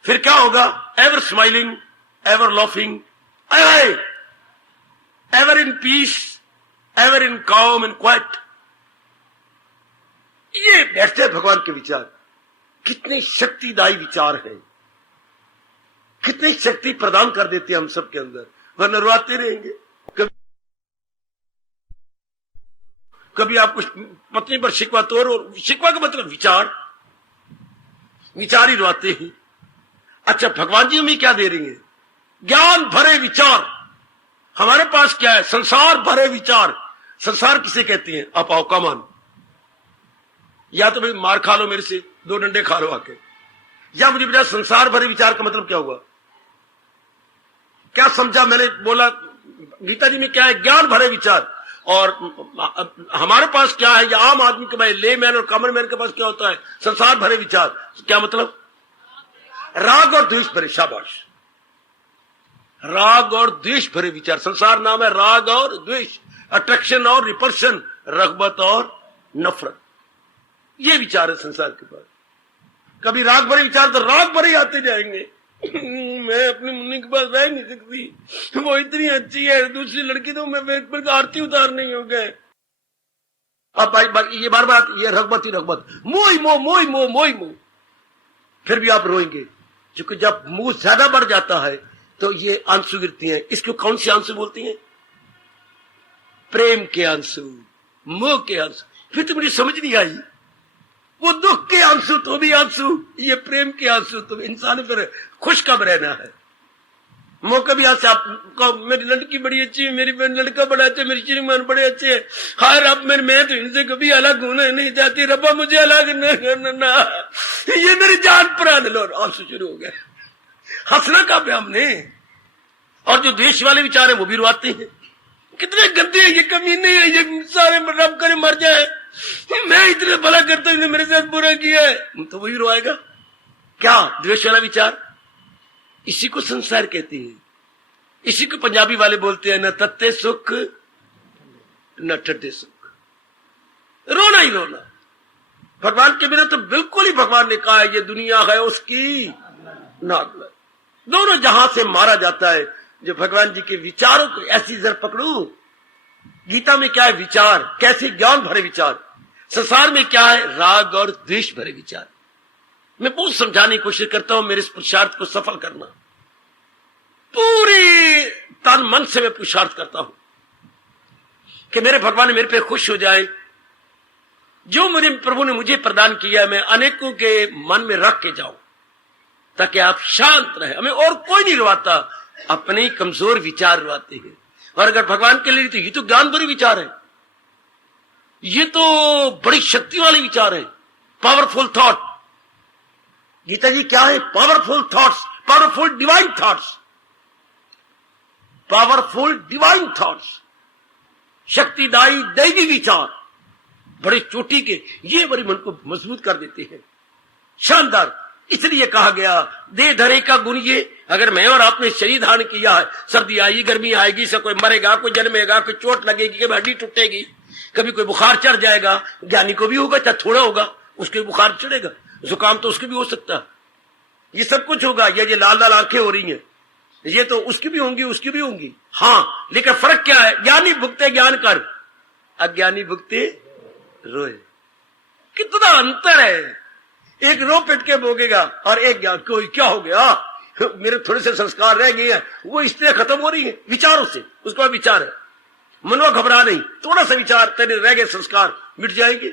फिर क्या होगा? Ever smiling, ever laughing, ever in peace, ever in calm and quite. ये बैठते हैं भगवान के विचार। कितने शक्तिदायी विचार हैं, कितनी शक्ति प्रदान कर देते हैं हम सबके अंदर। वरना रुआते रहेंगे। कभी आपको पत्नी पर शिकवा, तो और शिकवा का मतलब विचार ही रुआते हैं। अच्छा, भगवान जी हमें क्या दे रही है? ज्ञान भरे विचार। हमारे पास क्या है? संसार भरे विचार। संसार किसे कहते हैं? आप आओ कमान। या तो भाई मार खा लो मेरे से, 2 डंडे खा लो आके, या मुझे बता संसार भरे विचार का मतलब क्या हुआ? क्या समझा मैंने? बोला गीता जी में क्या है? ज्ञान भरे विचार। और हमारे पास क्या है? या आम आदमी के भाई ले मैन और कॉमन मैन के पास क्या होता है? संसार भरे विचार। क्या मतलब? राग और द्वेष भरे। शाबाश, राग और द्वेष भरे विचार। संसार नाम है राग और द्वेष, अट्रैक्शन और रिपल्शन, रगबत और नफरत। ये विचार है संसार के पास। कभी राग भरे विचार तो राग भरे आते जाएंगे। मैं अपनी मुन्नी के पास रह नहीं सकती, वो इतनी अच्छी है, दूसरी लड़की तो मैं पर आरती उतार नहीं हो गए। अब भाई ये बार बार ये रगबत ही रगबत, मोह मोह मोह मोह मोह मोह। फिर भी आप रोएंगे, क्योंकि जब मुंह ज्यादा बढ़ जाता है तो ये आंसू गिरती हैं। इसको कौन से आंसू बोलती हैं? प्रेम के आंसू, मोह के आंसू। फिर तो मुझे समझ नहीं आई, वो दुख के आंसू तो भी आंसू, ये प्रेम के आंसू तो इंसान पर खुश कब रहना है? मौका भी आंसू। आपको मेरी लड़की बड़ी अच्छी है, मेरी लड़का बड़ा अच्छा, मेरी श्रीमान बड़े अच्छे है। हाँ रब, मैं तो इनसे कभी अलग होना नहीं चाहती, रब्बा मुझे अलग न करना, ये मेरी जान प्राण लो। आंसू शुरू हो गए। हंसना कब है हमने? और जो देश वाले विचार है वो भी रुआते हैं। कितने गंदे हैं ये, कमीने हैं ये सारे, रब करे मर जाए। मैं इतने भला करता हूं, मेरे साथ बुरा किया है, तो वही रोएगा। क्या? द्वेष वाला विचार। इसी को संसार कहते हैं। इसी को पंजाबी वाले बोलते हैं, न तत्ते सुख न ठंडे सुख। रोना ही रोना। भगवान के बिना तो बिल्कुल ही, भगवान ने कहा है ये दुनिया है उसकी नाग। दोनों जहां से मारा जाता है। जो भगवान जी के विचारों को ऐसी जर पकड़ू। गीता में क्या है? विचार। कैसे? ज्ञान भरे विचार। संसार में क्या है? राग और द्वेष भरे विचार। मैं बहुत समझाने की कोशिश करता हूं, मेरे इस पुरुषार्थ को सफल करना। पूरे तन मन से मैं पुरुषार्थ करता हूं कि मेरे भगवान मेरे पे खुश हो जाए। जो मेरे प्रभु ने मुझे प्रदान किया, मैं अनेकों के मन में रख के जाऊं, ताकि आप शांत रहे। हमें और कोई नहीं रुवाता, अपने कमजोर विचार रुवाते हैं। और अगर भगवान के लिए तो ये तो ज्ञान भरे विचार है, ये तो बड़ी शक्ति वाले विचार है। Powerful thought. गीता जी क्या है? Powerful thoughts, powerful divine thoughts, powerful divine thoughts, शक्तिदायी दैवी विचार, बड़े चोटी के, ये बड़े मन को मजबूत कर देते हैं। शानदार। इसलिए कहा गया दे धरे का गुण ये। अगर मैं और आपने शरीर धारण किया है, सर्दी आएगी, गर्मी आएगी, से कोई मरेगा, कोई जन्मेगा, कोई चोट लगेगी, कभी हड्डी टूटेगी, कभी कोई बुखार चढ़ जाएगा। ज्ञानी को भी होगा, चाहे थोड़ा होगा, उसके बुखार चढ़ेगा, जुकाम तो उसके भी हो सकता है, ये सब कुछ होगा। ये लाल लाल आंखें हो रही हैं, ये तो उसकी भी होंगी, उसकी भी होंगी। हाँ, लेकिन फर्क क्या है? ज्ञानी भुगते ज्ञान कर, अज्ञानी भुगते रोए। कितना अंतर है। एक रो पिट के भोगेगा और एक ज्ञान। कोई क्या हो गया, मेरे थोड़े से संस्कार रह गए हैं, वो इसलिए खत्म हो रही है विचारों से। उसका विचार है, मनवा घबरा नहीं, थोड़ा सा विचार, तेरे रह गए संस्कार मिट जाएंगे।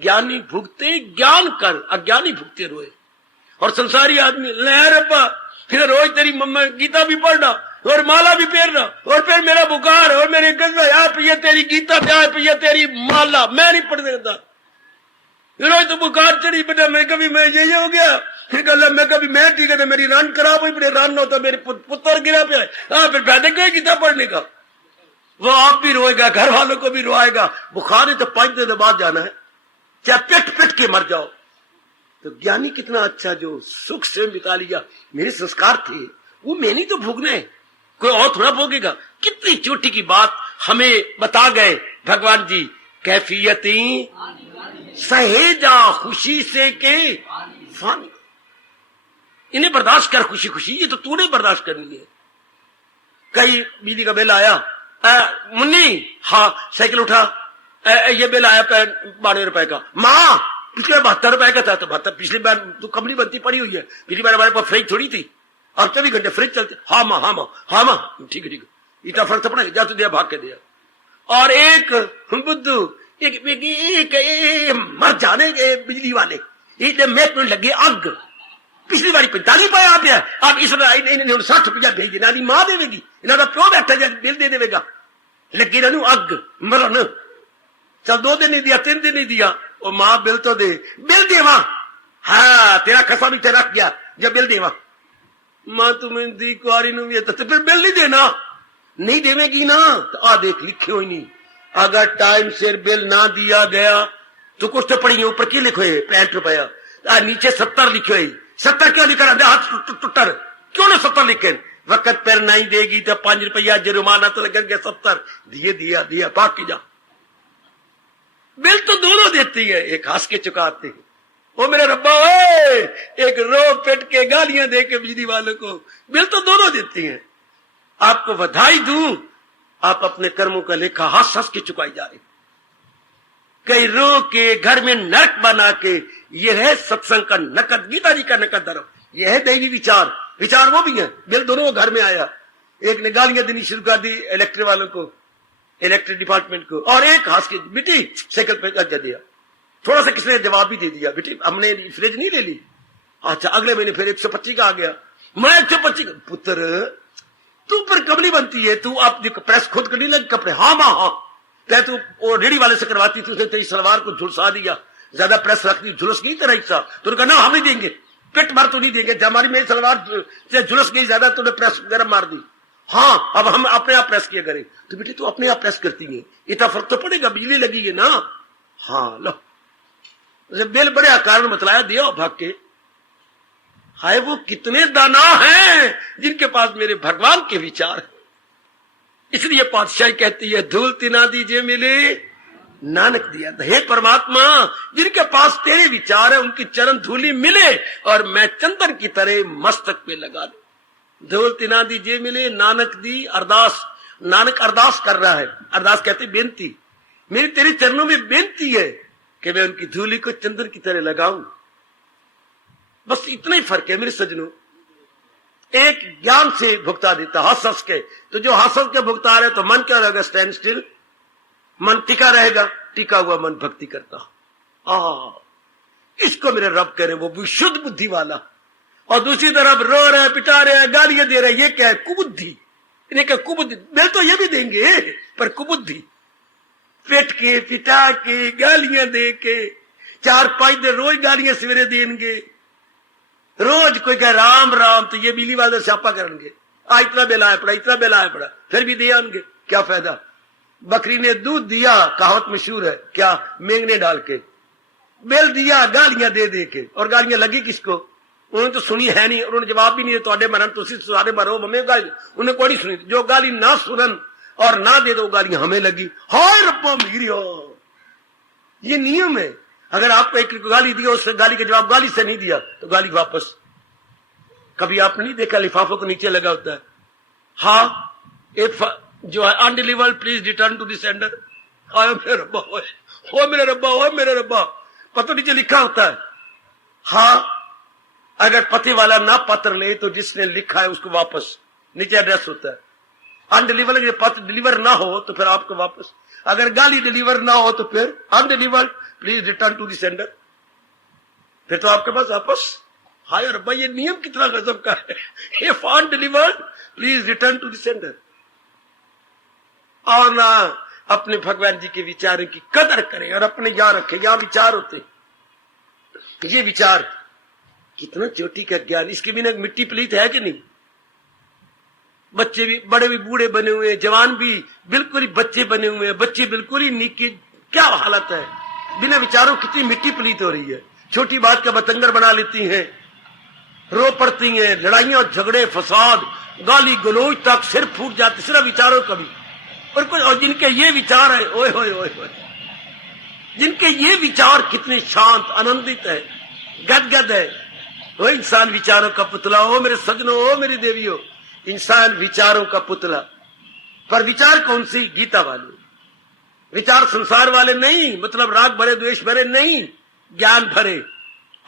ज्ञानी भुगते ज्ञान कर, अज्ञानी भुगते रोए। और संसारी आदमी ले रब्बा, फिर रोज तेरी मम्मा गीता भी पढ़ना और माला भी पहनना, और फिर मेरा बुखार और मेरे गंगा, आप ये तेरी गीता, आप ये तेरी माला, मैं नहीं पढ़ देता। रोज तो बुखार चढ़ी बेटा, मैं कभी मैं ये हो गया, फिर कल मैं कभी मैं ठीक है, मेरी रान खराब हुई, मेरे रान न होता मेरे पुत्र गिरा पे। फिर फायदा क्या किताब पढ़ने का? वो आप भी रोएगा, घर वालों को भी रोएगा। बुखार है तो 5 दिन बाद जाना है, चाहे पिट पिट के मर जाओ। तो ज्ञानी कितना अच्छा, जो सुख से बिता लिया। मेरे संस्कार थे वो मैंने तो भोगना है, कोई और थोड़ा भोगेगा। कितनी चोटी की बात हमें बता गए भगवान जी। कैफियती सहेजा खुशी से के फानी, इन्हें बर्दाश्त कर खुशी खुशी, ये तो तूने बर्दाश्त करनी है। कई बिजली का बिल आया, मुन्नी हाँ साइकिल उठा, ये बिल आया 92 रुपए का। माँ पिछले 72 रुपए का था, तो 72 पिछली बार तो कंपनी बनती पड़ी हुई है, पिछली बार हमारे पास फ्रिज थोड़ी थी और 24 घंटे फ्रिज चलते। हाँ माँ हाँ माँ हाँ माँ ठीक है ठीक है, इतना फर्क थपड़ा जा तो दिया, भाग के दिया। और एक बुद्धू एक मर जाने के बिजली वाले मैच में लगे आग, पिछली बारी 45 पाया आप, अब इस 60 रुपया भेज देना, मां देगी, इन्होंने प्यो बैठा जाए बिल दे देगा, लगी इन्हों अग मरन। चल 2 दिन नहीं दिया, 3 दिन नहीं दिया, और मां बिल तो दे, बिल देवा, हाँ तेरा खसा भी तेरा गया, जब बिल देवा। मां तुम्हें दी कुआरी नु भी तो फिर बिल नहीं देना, नहीं देवेगी ना तो आ देख लिखे हो नहीं। अगर टाइम से बिल ना दिया गया तो कुछ तो पड़ी ऊपर की लिखे 65 रुपया, नीचे 70 लिखे हुए। 70 क्यों लिखा रहा हाथ टुटर, क्यों ना 70 लिखे? वक्त पर नहीं देगी तो 5 रुपया जुर्माना तो लगेगा, 70 दिए दिया दिया बाकी जा। बिल तो दोनों देती है, एक हंस के चुकाते हैं। ओ मेरे रब्बा, एक रो पिट के गालियां दे के बिजली वालों को, बिल तो दोनों देती हैं। आपको बधाई दूं, आप अपने कर्मों का लेखा हंस हंस के चुकाई जा रहे। कई रो के घर में नरक बना के, यह है सत्संग का नकद, गीता जी का नकद धर्म, यह है दैवी विचार। विचार वो भी है, बिल दोनों घर में आया। एक ने गालियां देनी शुरू कर दी इलेक्ट्रिक वालों को, इलेक्ट्रिक डिपार्टमेंट को, और एक हंस के बेटी साइकिल पे लग दिया। थोड़ा सा किसने जवाब भी दे दिया, बेटी हमने फ्रिज नहीं ले ली। अच्छा अगले महीने फिर 125 का आ गया। मैं 125 पुत्र तू पर कबली बनती है, तू आप प्रेस खुद करने लगी कपड़े। हाँ माँ हाँ, क्या तू वो रेडी वाले से करवाती थी, उसने तेरी सलवार को झुलसा दिया, ज्यादा प्रेस रख दी, झुलस गई तेरा हिस्सा। तूने कहा ना हम नहीं देंगे, पिट मार तो नहीं देंगे, हमारी मेरी सलवार से झुलस गई ज्यादा, तूने प्रेस गर्म मार दी। हाँ अब हम अपने आप प्रेस किया करें। तो बेटे तू अपने आप प्रेस करती है, इतना फर्क तो पड़ेगा, बिजली लगी है ना। हाँ लो, बिल बड़े कारण बतलाया दिया भाग के। हाय वो कितने दाना हैं जिनके पास मेरे भगवान के विचार है। इसलिए पातशाही कहती है, धूल तिना दीजिए मिले नानक दिया। हे परमात्मा, जिनके पास तेरे विचार है उनकी चरण धूली मिले और मैं चंदन की तरह मस्तक पे लगा दूं। धूल तिना दीजिए मिले नानक दी अरदास। नानक अरदास कर रहा है, अरदास कहते बेनती, मेरी तेरे चरणों में बेनती है कि मैं उनकी धूली को चंदन की तरह लगाऊं। बस इतना ही फर्क है मेरे सजनों। एक ज्ञान से भुगता देता हंस हंस के, तो जो हंस हंस के भुगता रहे तो मन क्या रहेगा? स्टैंड स्टिल, मन टिका रहेगा, टिका हुआ मन भक्ति करता। इसको मेरे रब कह रहे, वो भी शुद्ध बुद्धि वाला। और दूसरी तरफ रो रहे, पिटा रहे, गालियां दे रहे, ये क्या है? कुबुद्धि। इन्हें क्या कुबुद्धि? बिल तो ये भी देंगे पर कुबुद्धि, पेट के पिटा के गालियां दे के 4-5 दिन रोज गालियां सवेरे देंगे, रोज कोई कहे राम राम, तो ये बिजली वाले स्यापा करेंगे, इतना बिल आया पड़ा, इतना बिल आया पड़ा, फिर भी दिया उनके, क्या फायदा? बकरी ने दूध दिया, कहावत मशहूर है, क्या मेंगने डाल के बिल दिया, गालियां दे दे के। और गालियां लगी किसको? उन्होंने तो सुनी है नहीं, उन्होंने जवाब भी नहीं दिया। तो मरन तुसी सारे मरो मम्मी गाली, उन्हें कोई नहीं सुनी। जो गाली ना सुनन और ना दे दो गालियां हमें लगी। हाय रब्बा मीरियो, ये नियम है। अगर आपको एक गाली दी, उस गाली का जवाब गाली से नहीं दिया तो गाली वापस। कभी आपने नहीं देखा लिफाफों को नीचे लगा होता है, हाँ इफ जो है undelivered please return to the sender. हाय मेरे रब्बा, हो मेरे रब्बा, हो मेरे रब्बा, पत्र नीचे लिखा होता है। हाँ अगर पति वाला ना पत्र ले तो जिसने लिखा है उसको वापस, नीचे एड्रेस होता है। अनडिलीवर्ड पत्र डिलीवर ना हो तो फिर आपको वापस। अगर गाली डिलीवर ना हो तो फिर undelivered please return to the sender, फिर तो आपके पास वापस। हाय रब्बा, ये नियम कितना गजब का है। If undelivered please return to the sender. और ना अपने भगवान जी के विचारों की कदर करें और अपने यहां रखें, यहां विचार होते। ये विचार कितना चोटी का ज्ञान, इसके बिना मिट्टी प्लीत है कि नहीं। बच्चे भी, बड़े भी बूढ़े बने हुए हैं, जवान भी बिल्कुल ही बच्चे बने हुए हैं, बच्चे बिल्कुल ही निकी, क्या हालत है। बिना विचारों कितनी मिट्टी प्लीत हो रही है। छोटी बात का बतंगर बना लेती हैं, रो पड़ती हैं, लड़ाइयां झगड़े फसाद गाली गलोच तक सिर फूट जाते सिर्फ विचारों कभी। और जिनके ये विचार है, ओए होए ओए होए, जिनके ये विचार कितने शांत आनंदित है, गदगद है, वो इंसान विचारों का पुतला हो मेरे सजनों, हो मेरी देवियों, इंसान विचारों का पुतला। पर विचार कौन सी? गीता वाले विचार, संसार वाले नहीं, मतलब राग भरे द्वेष भरे नहीं, ज्ञान भरे,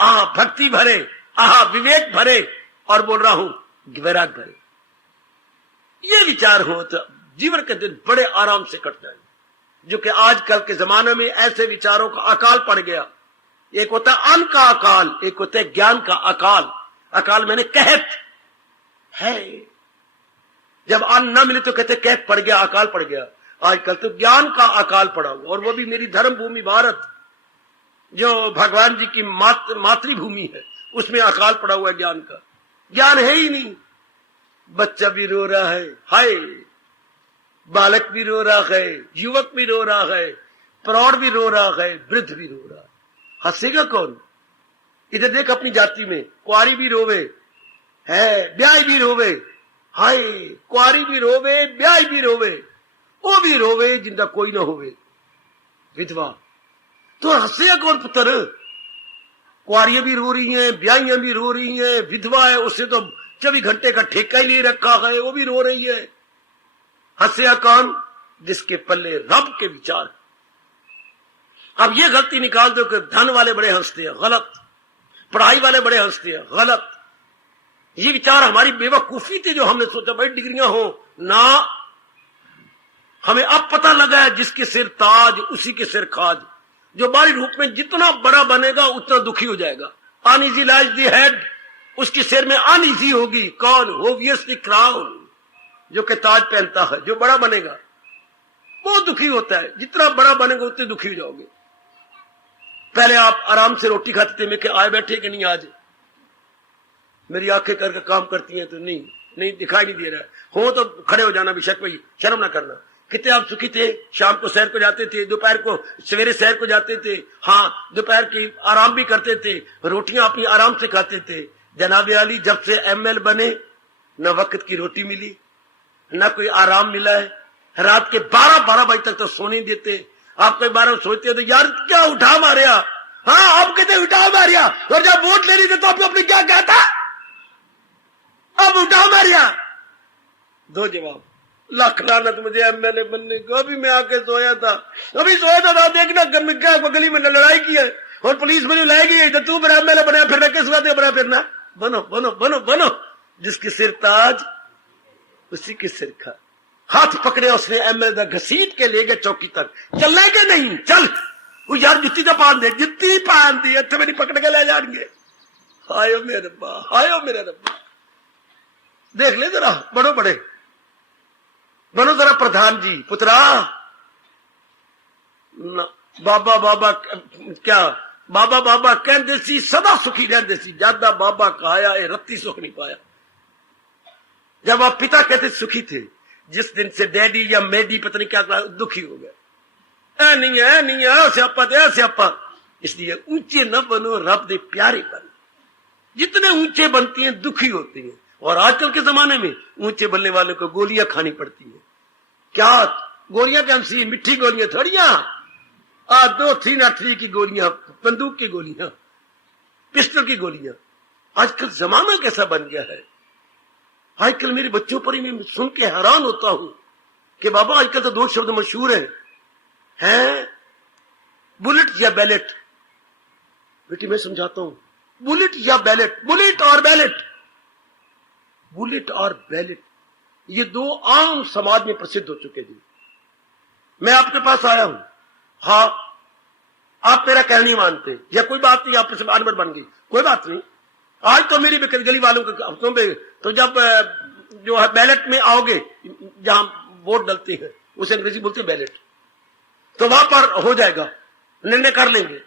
आह भक्ति भरे, आह विवेक भरे, और बोल रहा हूं वैराग भरे। ये विचार हो तो जीवन के दिन बड़े आराम से कट जाए। जो कि आजकल के जमाने में ऐसे विचारों का अकाल पड़ गया। एक होता है अन्न का अकाल, एक होता है ज्ञान का अकाल। अकाल मैंने कहत है, जब अन्न न मिले तो कहते कहत पड़ गया, अकाल पड़ गया। आजकल तो ज्ञान का अकाल पड़ा हुआ, और वो भी मेरी धर्म भूमि भारत, जो भगवान जी की मातृभूमि है, उसमें अकाल पड़ा हुआ है ज्ञान का। ज्ञान है ही नहीं। बच्चा भी रो रहा है, हाय, बालक भी रो रहा है, युवक भी रो रहा है, प्रौढ़ भी रो रहा है, वृद्ध भी रो रहा है। हंसेगा कौन? इधर देख अपनी जाति में, कुआरी भी रोवे है, ब्याह भी रोवे, हाय, कुआरी भी रोवे, ब्याह भी रोवे, वो भी रोवे जिनका कोई ना होवे, विधवा। तो हंसेगा कौन पुत्र? कुआरियां भी रो रही हैं, ब्याहियां भी रो रही हैं, विधवा है उससे तो 24 घंटे का ठेका ही नहीं रखा है, वो भी रो रही है। हंसेगा कौन? जिसके पल्ले रब के विचार। अब ये गलती निकाल दो कि धन वाले बड़े हंसते हैं, गलत। पढ़ाई वाले बड़े हंसते हैं, गलत। ये विचार हमारी बेवकूफी थी, जो हमने सोचा भाई डिग्रियां हो ना। हमें अब पता लगा है जिसके सिर ताज उसी के सिर खाज। जो बाहरी रूप में जितना बड़ा बनेगा उतना दुखी हो जाएगा। अनइजी लाइज द हेड, उसके सिर में अनइजी होगी। कौन? ऑब्वियसली क्राउन, जो कि ताज पहनता है। जो बड़ा बनेगा वो दुखी होता है, जितना बड़ा बनेगा उतने दुखी हो जाओगे। पहले आप आराम से रोटी खाते थे, मैं क्या आए बैठे कि नहीं? आज मेरी आंखें करके काम करती हैं तो नहीं दिखाई नहीं दे रहा है। हो तो खड़े हो जाना, बेशक भाई शर्म ना करना। कितने आप सुखी थे, शाम को सैर को जाते थे, दोपहर को सवेरे सैर को जाते थे, हाँ दोपहर की आराम भी करते थे, रोटियां अपनी आराम से खाते थे। जनाबे अली जब से एमएल बने, न वक्त की रोटी मिली, न कोई आराम मिला है। रात के 12 बजे तक तो सोने देते। आप कई बार सोचते हो तो यार क्या उठा मारिया, हाँ आप कहते उठा मारिया, और जब वोट ले रही थे तो आपको अपने क्या कहता, अब उठा मारिया। दो जवाब, लाख लानत मुझे एमएलए बनने को। अभी मैं आके सोया था, देखना गली में लड़ाई की है और पुलिस मुझे लाएगी, तो तू मेरा एमएलए बनाया फिरना, किस बात बना फिरना? बनो बनो बनो बनो, जिसके सिर ताज उसी के सिर खा। हाथ पकड़े उसने एमएलए घसीट के ले गए चौकी तक। चलने के नहीं, चल वो यार जुत्ती तो पान दे, जुत्ती पान दी, अच्छे मेरी पकड़ के ले जाएंगे। आयो मेरे रब्बा, आयो मेरे रब्बा। देख ले जरा, बड़ो बड़े बनो जरा प्रधान जी पुत्रा। बाबा बाबा क्या बाबा बाबा कहते सी, सदा सुखी रहते सी। ज्यादा बाबा कहाया रत्ती सुख नहीं पाया। जब आप पिता कहते सुखी थे, जिस दिन से डैडी या मेडी पता नहीं क्या दुखी हो गए। ऐ नहीं है स्यापा तो स्यापा। इसलिए ऊंचे न बनो, रब दे प्यारे बनो। जितने ऊंचे बनती हैं दुखी होती हैं। और आजकल के जमाने में ऊंचे बनने वालों को गोलियां खानी पड़ती है। क्या गोलियां? कौन सी? मिठी गोलियां थोड़ियां, 2 3 की गोलियां, बंदूक की गोलियां, पिस्टल की गोलियां। आजकल जमाना कैसा बन गया है। आजकल मेरे बच्चों पर ही मैं सुन के हैरान होता हूं कि बाबा आजकल तो 2 शब्द मशहूर हैं, बुलेट या बैलेट। बेटी मैं समझाता हूं, बुलेट या बैलेट, बुलेट और बैलेट, बुलेट और बैलेट, ये 2 आम समाज में प्रसिद्ध हो चुके जी। मैं आपके पास आया हूं, हाँ आप मेरा कहना नहीं मानते, या कोई बात नहीं, आप अनबन बन गई, कोई बात नहीं। आज तो मेरी गली वालों के हफ्तों में तो जब जो है बैलेट में आओगे, जहां वोट डलते हैं उसे अंग्रेजी बोलते हैं बैलेट, तो वहां पर हो जाएगा, निर्णय कर लेंगे।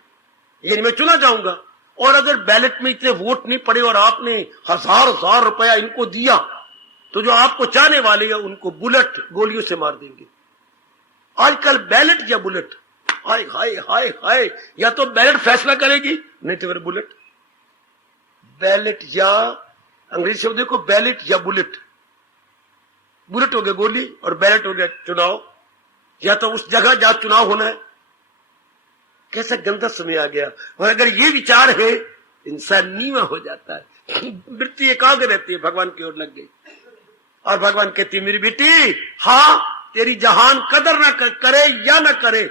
यानी मैं चुना जाऊंगा और अगर बैलेट में इतने वोट नहीं पड़े और आपने हजार रुपया इनको दिया, तो जो आपको चाहने वाले हैं उनको बुलेट गोलियों से मार देंगे। आजकल बैलेट या बुलेट, हाय हाय हाय हाय, या तो बैलेट फैसला करेगी, नहीं तो फिर बुलेट। बैलेट या अंग्रेजी शब्द देखो, बैलेट या बुलेट। बुलेट हो गया गोली और बैलेट हो गया चुनाव, या तो उस जगह जहां चुनाव होना है। कैसा गंदा समय आ गया। और अगर ये विचार है, इंसान नीवा हो जाता है, वृत्ति एकाग्र रहती है, भगवान की ओर लग गई। और भगवान कहती है, मेरी बेटी, हाँ तेरी जहान कदर ना करे या ना करे,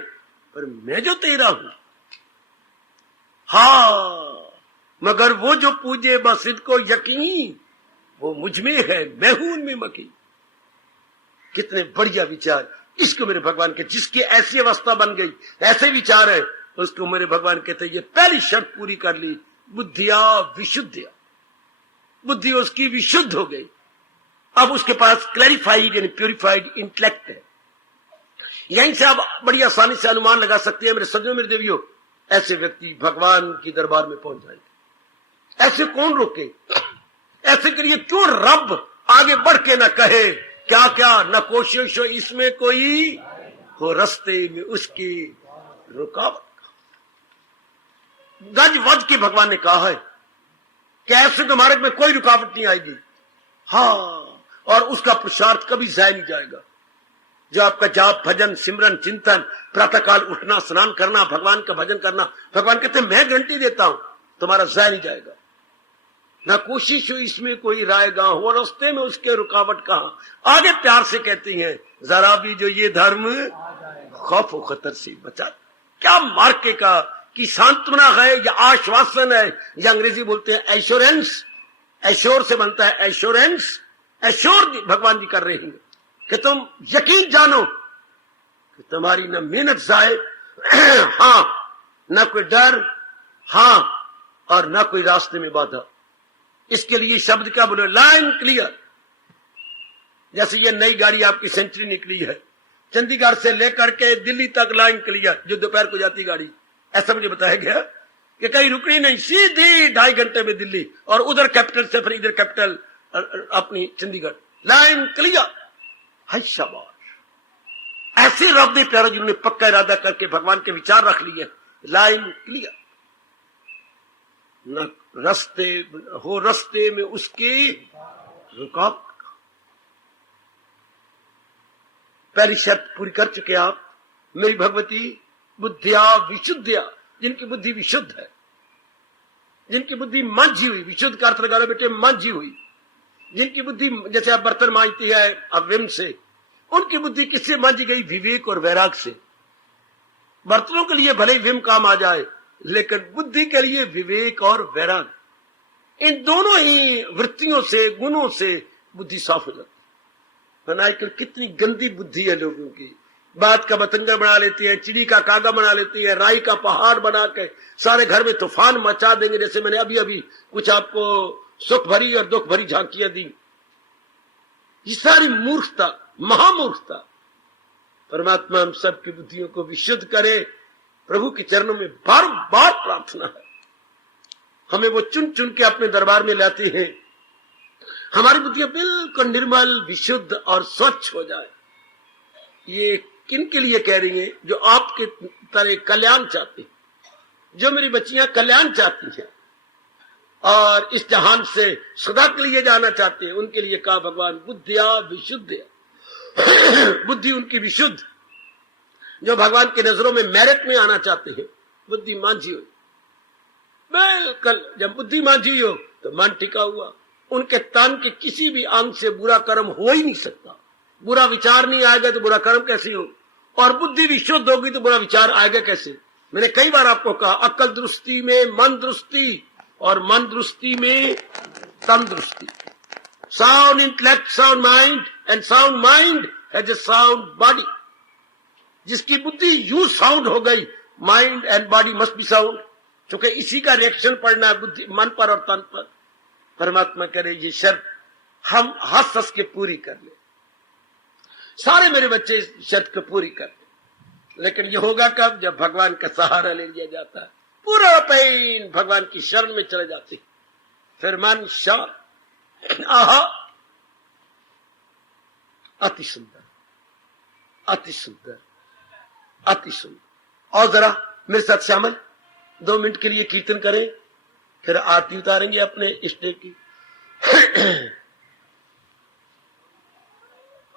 पर मैं जो तेरा हूं, हाँ, मगर वो जो पूजे बस इनको यकीन, वो मुझ में है, मैं हूं उनमें मकीन। कितने बढ़िया विचार। इसको मेरे भगवान के, जिसकी ऐसी अवस्था बन गई, ऐसे विचार है, उसको मेरे भगवान कहते ये पहली शर्त पूरी कर ली, बुद्धिया विशुद्धिया। बुद्धि उसकी विशुद्ध हो गई। अब उसके पास क्लैरिफाइड यानी प्यूरिफाइड इंटेलेक्ट है। यहीं से आप बड़ी आसानी से अनुमान लगा सकते हैं मेरे सज्जनों, मेरे देवियों, ऐसे व्यक्ति भगवान की दरबार में पहुंच जाएंगे। ऐसे कौन रोके? ऐसे के लिए क्यों रब आगे बढ़ के न कहे क्या क्या, न कोशिश हो इसमें कोई हो, रास्ते में उसकी रुकावट। गज वज के भगवान ने कहा है कि ऐसे के मार्ग में कोई रुकावट नहीं आएगी। हाँ, और उसका पुरुषार्थ कभी जाया नहीं जाएगा। जो आपका जाप, भजन, सिमरन, चिंतन, प्रातःकाल उठना, स्नान करना, भगवान का भजन करना, भगवान कहते हैं मैं गारंटी देता हूं तुम्हारा जाया नहीं जाएगा। ना कोशिश हो इसमें कोई रायगा हो, रास्ते में उसके रुकावट कहां। आगे प्यार से कहती हैं, जरा भी जो ये धर्म खौफ व खतर से बचा। क्या मार्के का कि सांत्वना है या आश्वासन है, या अंग्रेजी बोलते हैं एश्योरेंस। एश्योर से बनता है एश्योरेंस। एश्योर भगवान जी कर रहे हैं कि तुम यकीन जानो कि तुम्हारी न मेहनत जाए, हाँ, न कोई डर, हाँ, और न कोई रास्ते में बाधा। इसके लिए शब्द क्या बोले, लाइन क्लियर। जैसे ये नई गाड़ी आपकी सेंचुरी निकली है, चंडीगढ़ से लेकर के दिल्ली तक लाइन क्लियर, जो दोपहर को जाती गाड़ी, ऐसा मुझे बताया गया कि कहीं रुकनी नहीं, सीधी 2.5 घंटे में दिल्ली, और उधर कैपिटल से फिर इधर कैपिटल अपनी चंडीगढ़, लाइन क्लियर। हाय शाबाश। ऐसे रब ने प्यारा जिन्होंने पक्का इरादा करके भगवान के विचार रख लिए, लाइन क्लियर। न रास्ते हो, रास्ते में उसकी रुकावट। पहली शर्त पूरी कर चुके आप, मेरी भगवती बुद्धिया विशुद्धिया। जिनकी बुद्धि विशुद्ध है, जिनकी बुद्धि मांझी हुई, विशुद्ध का अर्थ लगा लो बेटे, मांझी हुई। जिनकी बुद्धि, जैसे आप बर्तन मांझती है अब विम से, उनकी बुद्धि किससे मांझी गई? विवेक और वैराग से। बर्तनों के लिए भले ही विम काम आ जाए, लेकिन बुद्धि के लिए विवेक और वैराग, इन दोनों ही वृत्तियों से, गुणों से बुद्धि साफ हो जाती है। आजकल कितनी गंदी बुद्धि है लोगों की। बात का बतंगा बना लेती है, चिड़ी का कागा बना लेती है, राई का पहाड़ बना के सारे घर में तूफान मचा देंगे। जैसे मैंने अभी अभी कुछ आपको सुख भरी और दुख भरी झांकियां दी। ये सारी मूर्खता, महामूर्खता। परमात्मा हम सबकी बुद्धियों को विशुद्ध करे। प्रभु के चरणों में बार बार प्रार्थना है, हमें वो चुन चुन के अपने दरबार में लाते हैं। हमारी बुद्धियां बिल्कुल निर्मल, विशुद्ध और स्वच्छ हो जाए। ये किन के लिए कह रही है? जो आपके तरह कल्याण चाहती हैं, जो मेरी बच्चियां कल्याण चाहती हैं और इस जहान से सदा के लिए जाना चाहते हैं, उनके लिए कहा भगवान बुद्धिया विशुद्ध। बुद्धि उनकी विशुद्ध। जो भगवान की नजरों में मेरिट में आना चाहते हैं, बुद्धि मांझी हो। बिल्कुल जब बुद्धि मांझी हो तो मन टिका हुआ। उनके तन के किसी भी अंग से बुरा कर्म हो ही नहीं सकता। बुरा विचार नहीं आएगा तो बुरा कर्म कैसे हो? और बुद्धि विशुद्ध होगी तो बुरा विचार आएगा कैसे? मैंने कई बार आपको कहा, अक्ल दृष्टि में मन दृष्टि, और मन दृष्टि में तन दृष्टि। Sound intellect, sound mind, and sound mind has a sound body. जिसकी बुद्धि यूं साउंड हो गई, mind and body must be sound, क्योंकि इसी का रिएक्शन पड़ना है बुद्धि, मन पर और तन पर। परमात्मा करे ये शर्त हम हंस हंस के पूरी कर ले। सारे मेरे बच्चे इस शर्त को पूरी कर ले। लेकिन ये होगा कब? जब भगवान का सहारा ले लिया जाता है। पूरा पैन भगवान की शरण में चले जाते, फिर मन शांत। आहा, अति सुंदर, अति सुंदर, अति सुंदर। और जरा मेरे साथ शामिल 2 मिनट के लिए कीर्तन करें, फिर आरती उतारेंगे अपने इष्ट की।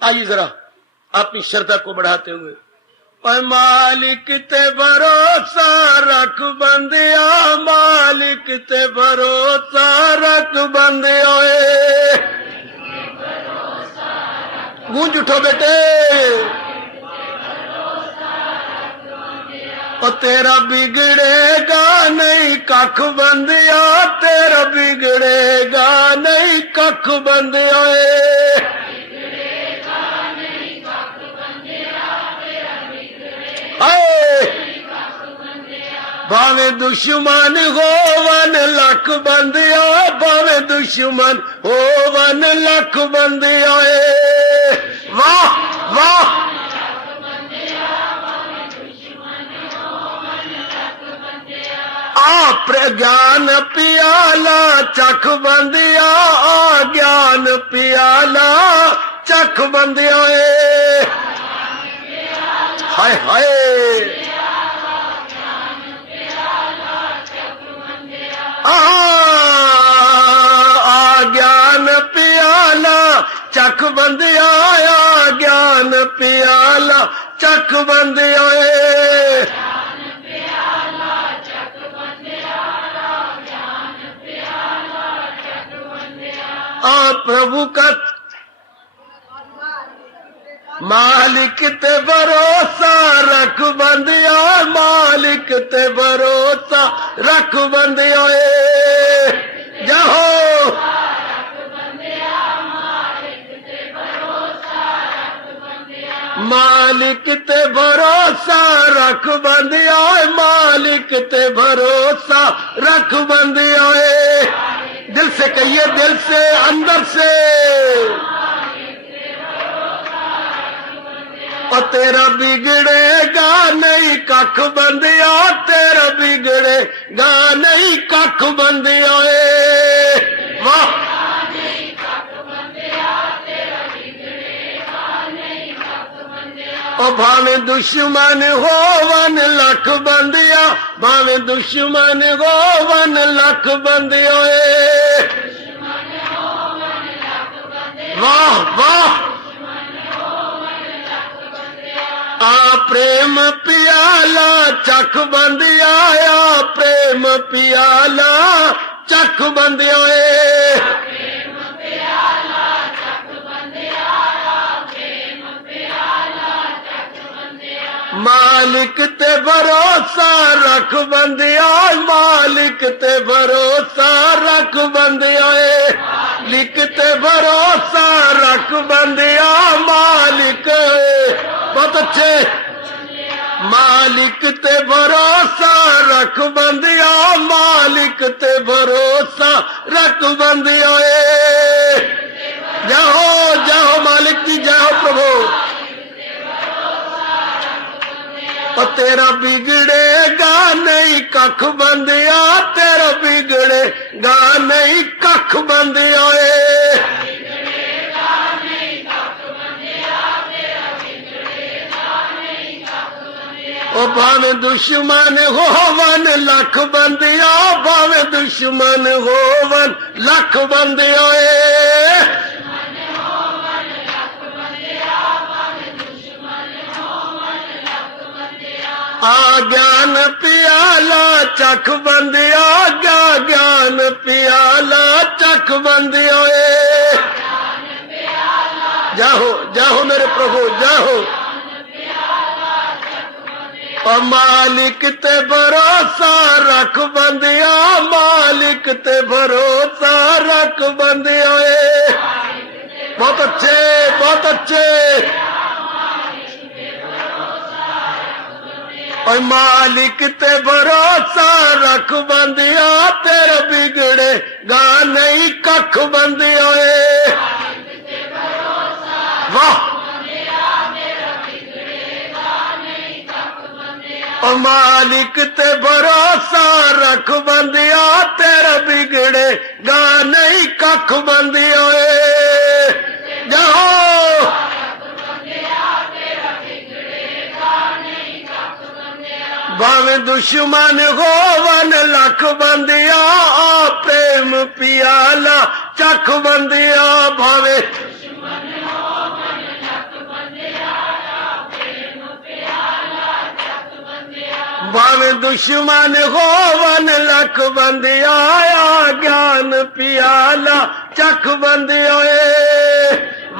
आइए जरा अपनी श्रद्धा को बढ़ाते हुए। और मालिक ते भरोसा रख बंदिया, मालिक ते भरोसा रख बंदिया। गूंज उठो बेटे, और तेरा बिगड़ेगा नहीं कख बंदिया, तेरा बिगड़ेगा नहीं कख बंदिया। भावे दुश्मन हो 1 लाख बंदिया, भावे दुश्मन हो 1 लाख बंदिया। वाह वाह, आ प्रज्ञान पियाला चख बंदिया, आ ज्ञान पियाला चख बंदिया। हाय हाय, आ ज्ञान पियाला चख बंदिया, आ ज्ञान पियाला चख बंदिया। आ प्रभु का मालिक ते भरोसा रख बंदिया, मालिक ते भरोसा रख बंदिया। जाओ मालिक ते भरोसा रख बंदिया, मालिक ते भरोसा रख बंदिया। दिल से कहिए, दिल से, अंदर से। और तेरा बिगड़ेगा नहीं कख बंदिया, तेरा बिगड़ेगा नहीं कख बंदिया। वाह, और भावे दुश्मन हो 1 लाख बंदिया, भावे दुश्मन हो 1 लाख बंदिया। वाह वाह, आ प्रेम पियाला चख बंदिया, आ प्रेम पियाला चख बंदिया। मालिक ते भरोसा रख बंदिया, मालिक ते भरोसा रख बंदिया। लिख ते भरोसा रख बंदिया, मालिक, बहुत अच्छे। मालिक ते भरोसा रख बंदिया, मालिक ते भरोसा रख बंदिया। जाओ जाओ, मालिक की जाओ प्रभु। और तेरा बिगड़ेगा नहीं कख बंदिया, तेरा बिगड़ेगा नहीं कख बंदिया। ओ भावे दुश्मन हो 1 लाख बंदिया, भावे दुश्मन हो 1 लाख बंदिया। आ ज्ञान पियाला चख बंदिया, ज्ञान पियाला चख बंदिया। जाओ जाओ मेरे प्रभु, जाओ। और मालिक ते भरोसा रख बंदिया, मालिक ते भरोसा रख बंदिया। बहुत अच्छे, बहुत अच्छे। और मालिक ते भरोसा रख बंदिया, तेरा बिगड़ेगा नहीं कख बंदिया। वाह, ओ मालिक ते भरोसा रख बंदिया तेरा बिगड़े गा नहीं कख बंदिया जाओ भावे दुश्मन होवन लख बंदिया प्रेम पियाला चख बंदिया भावे भावे दुश्मन होवन लख बंदिया ज्ञान पियाला चख बंदिया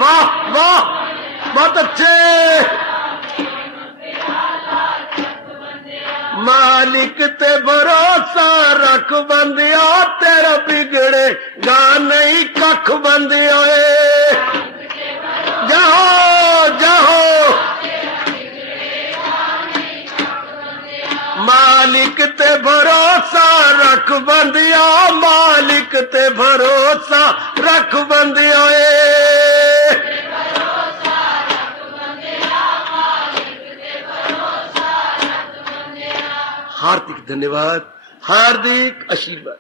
वाह वाह बहुत अच्छे मालिक ते भरोसा रख बंदिया तेरा बिगड़े गा नहीं कख बंदिया जाओ जाओ मालिक ते भरोसा रख बंदिया मालिक ते भरोसा रख बंदिया हार्दिक धन्यवाद हार्दिक आशीर्वाद।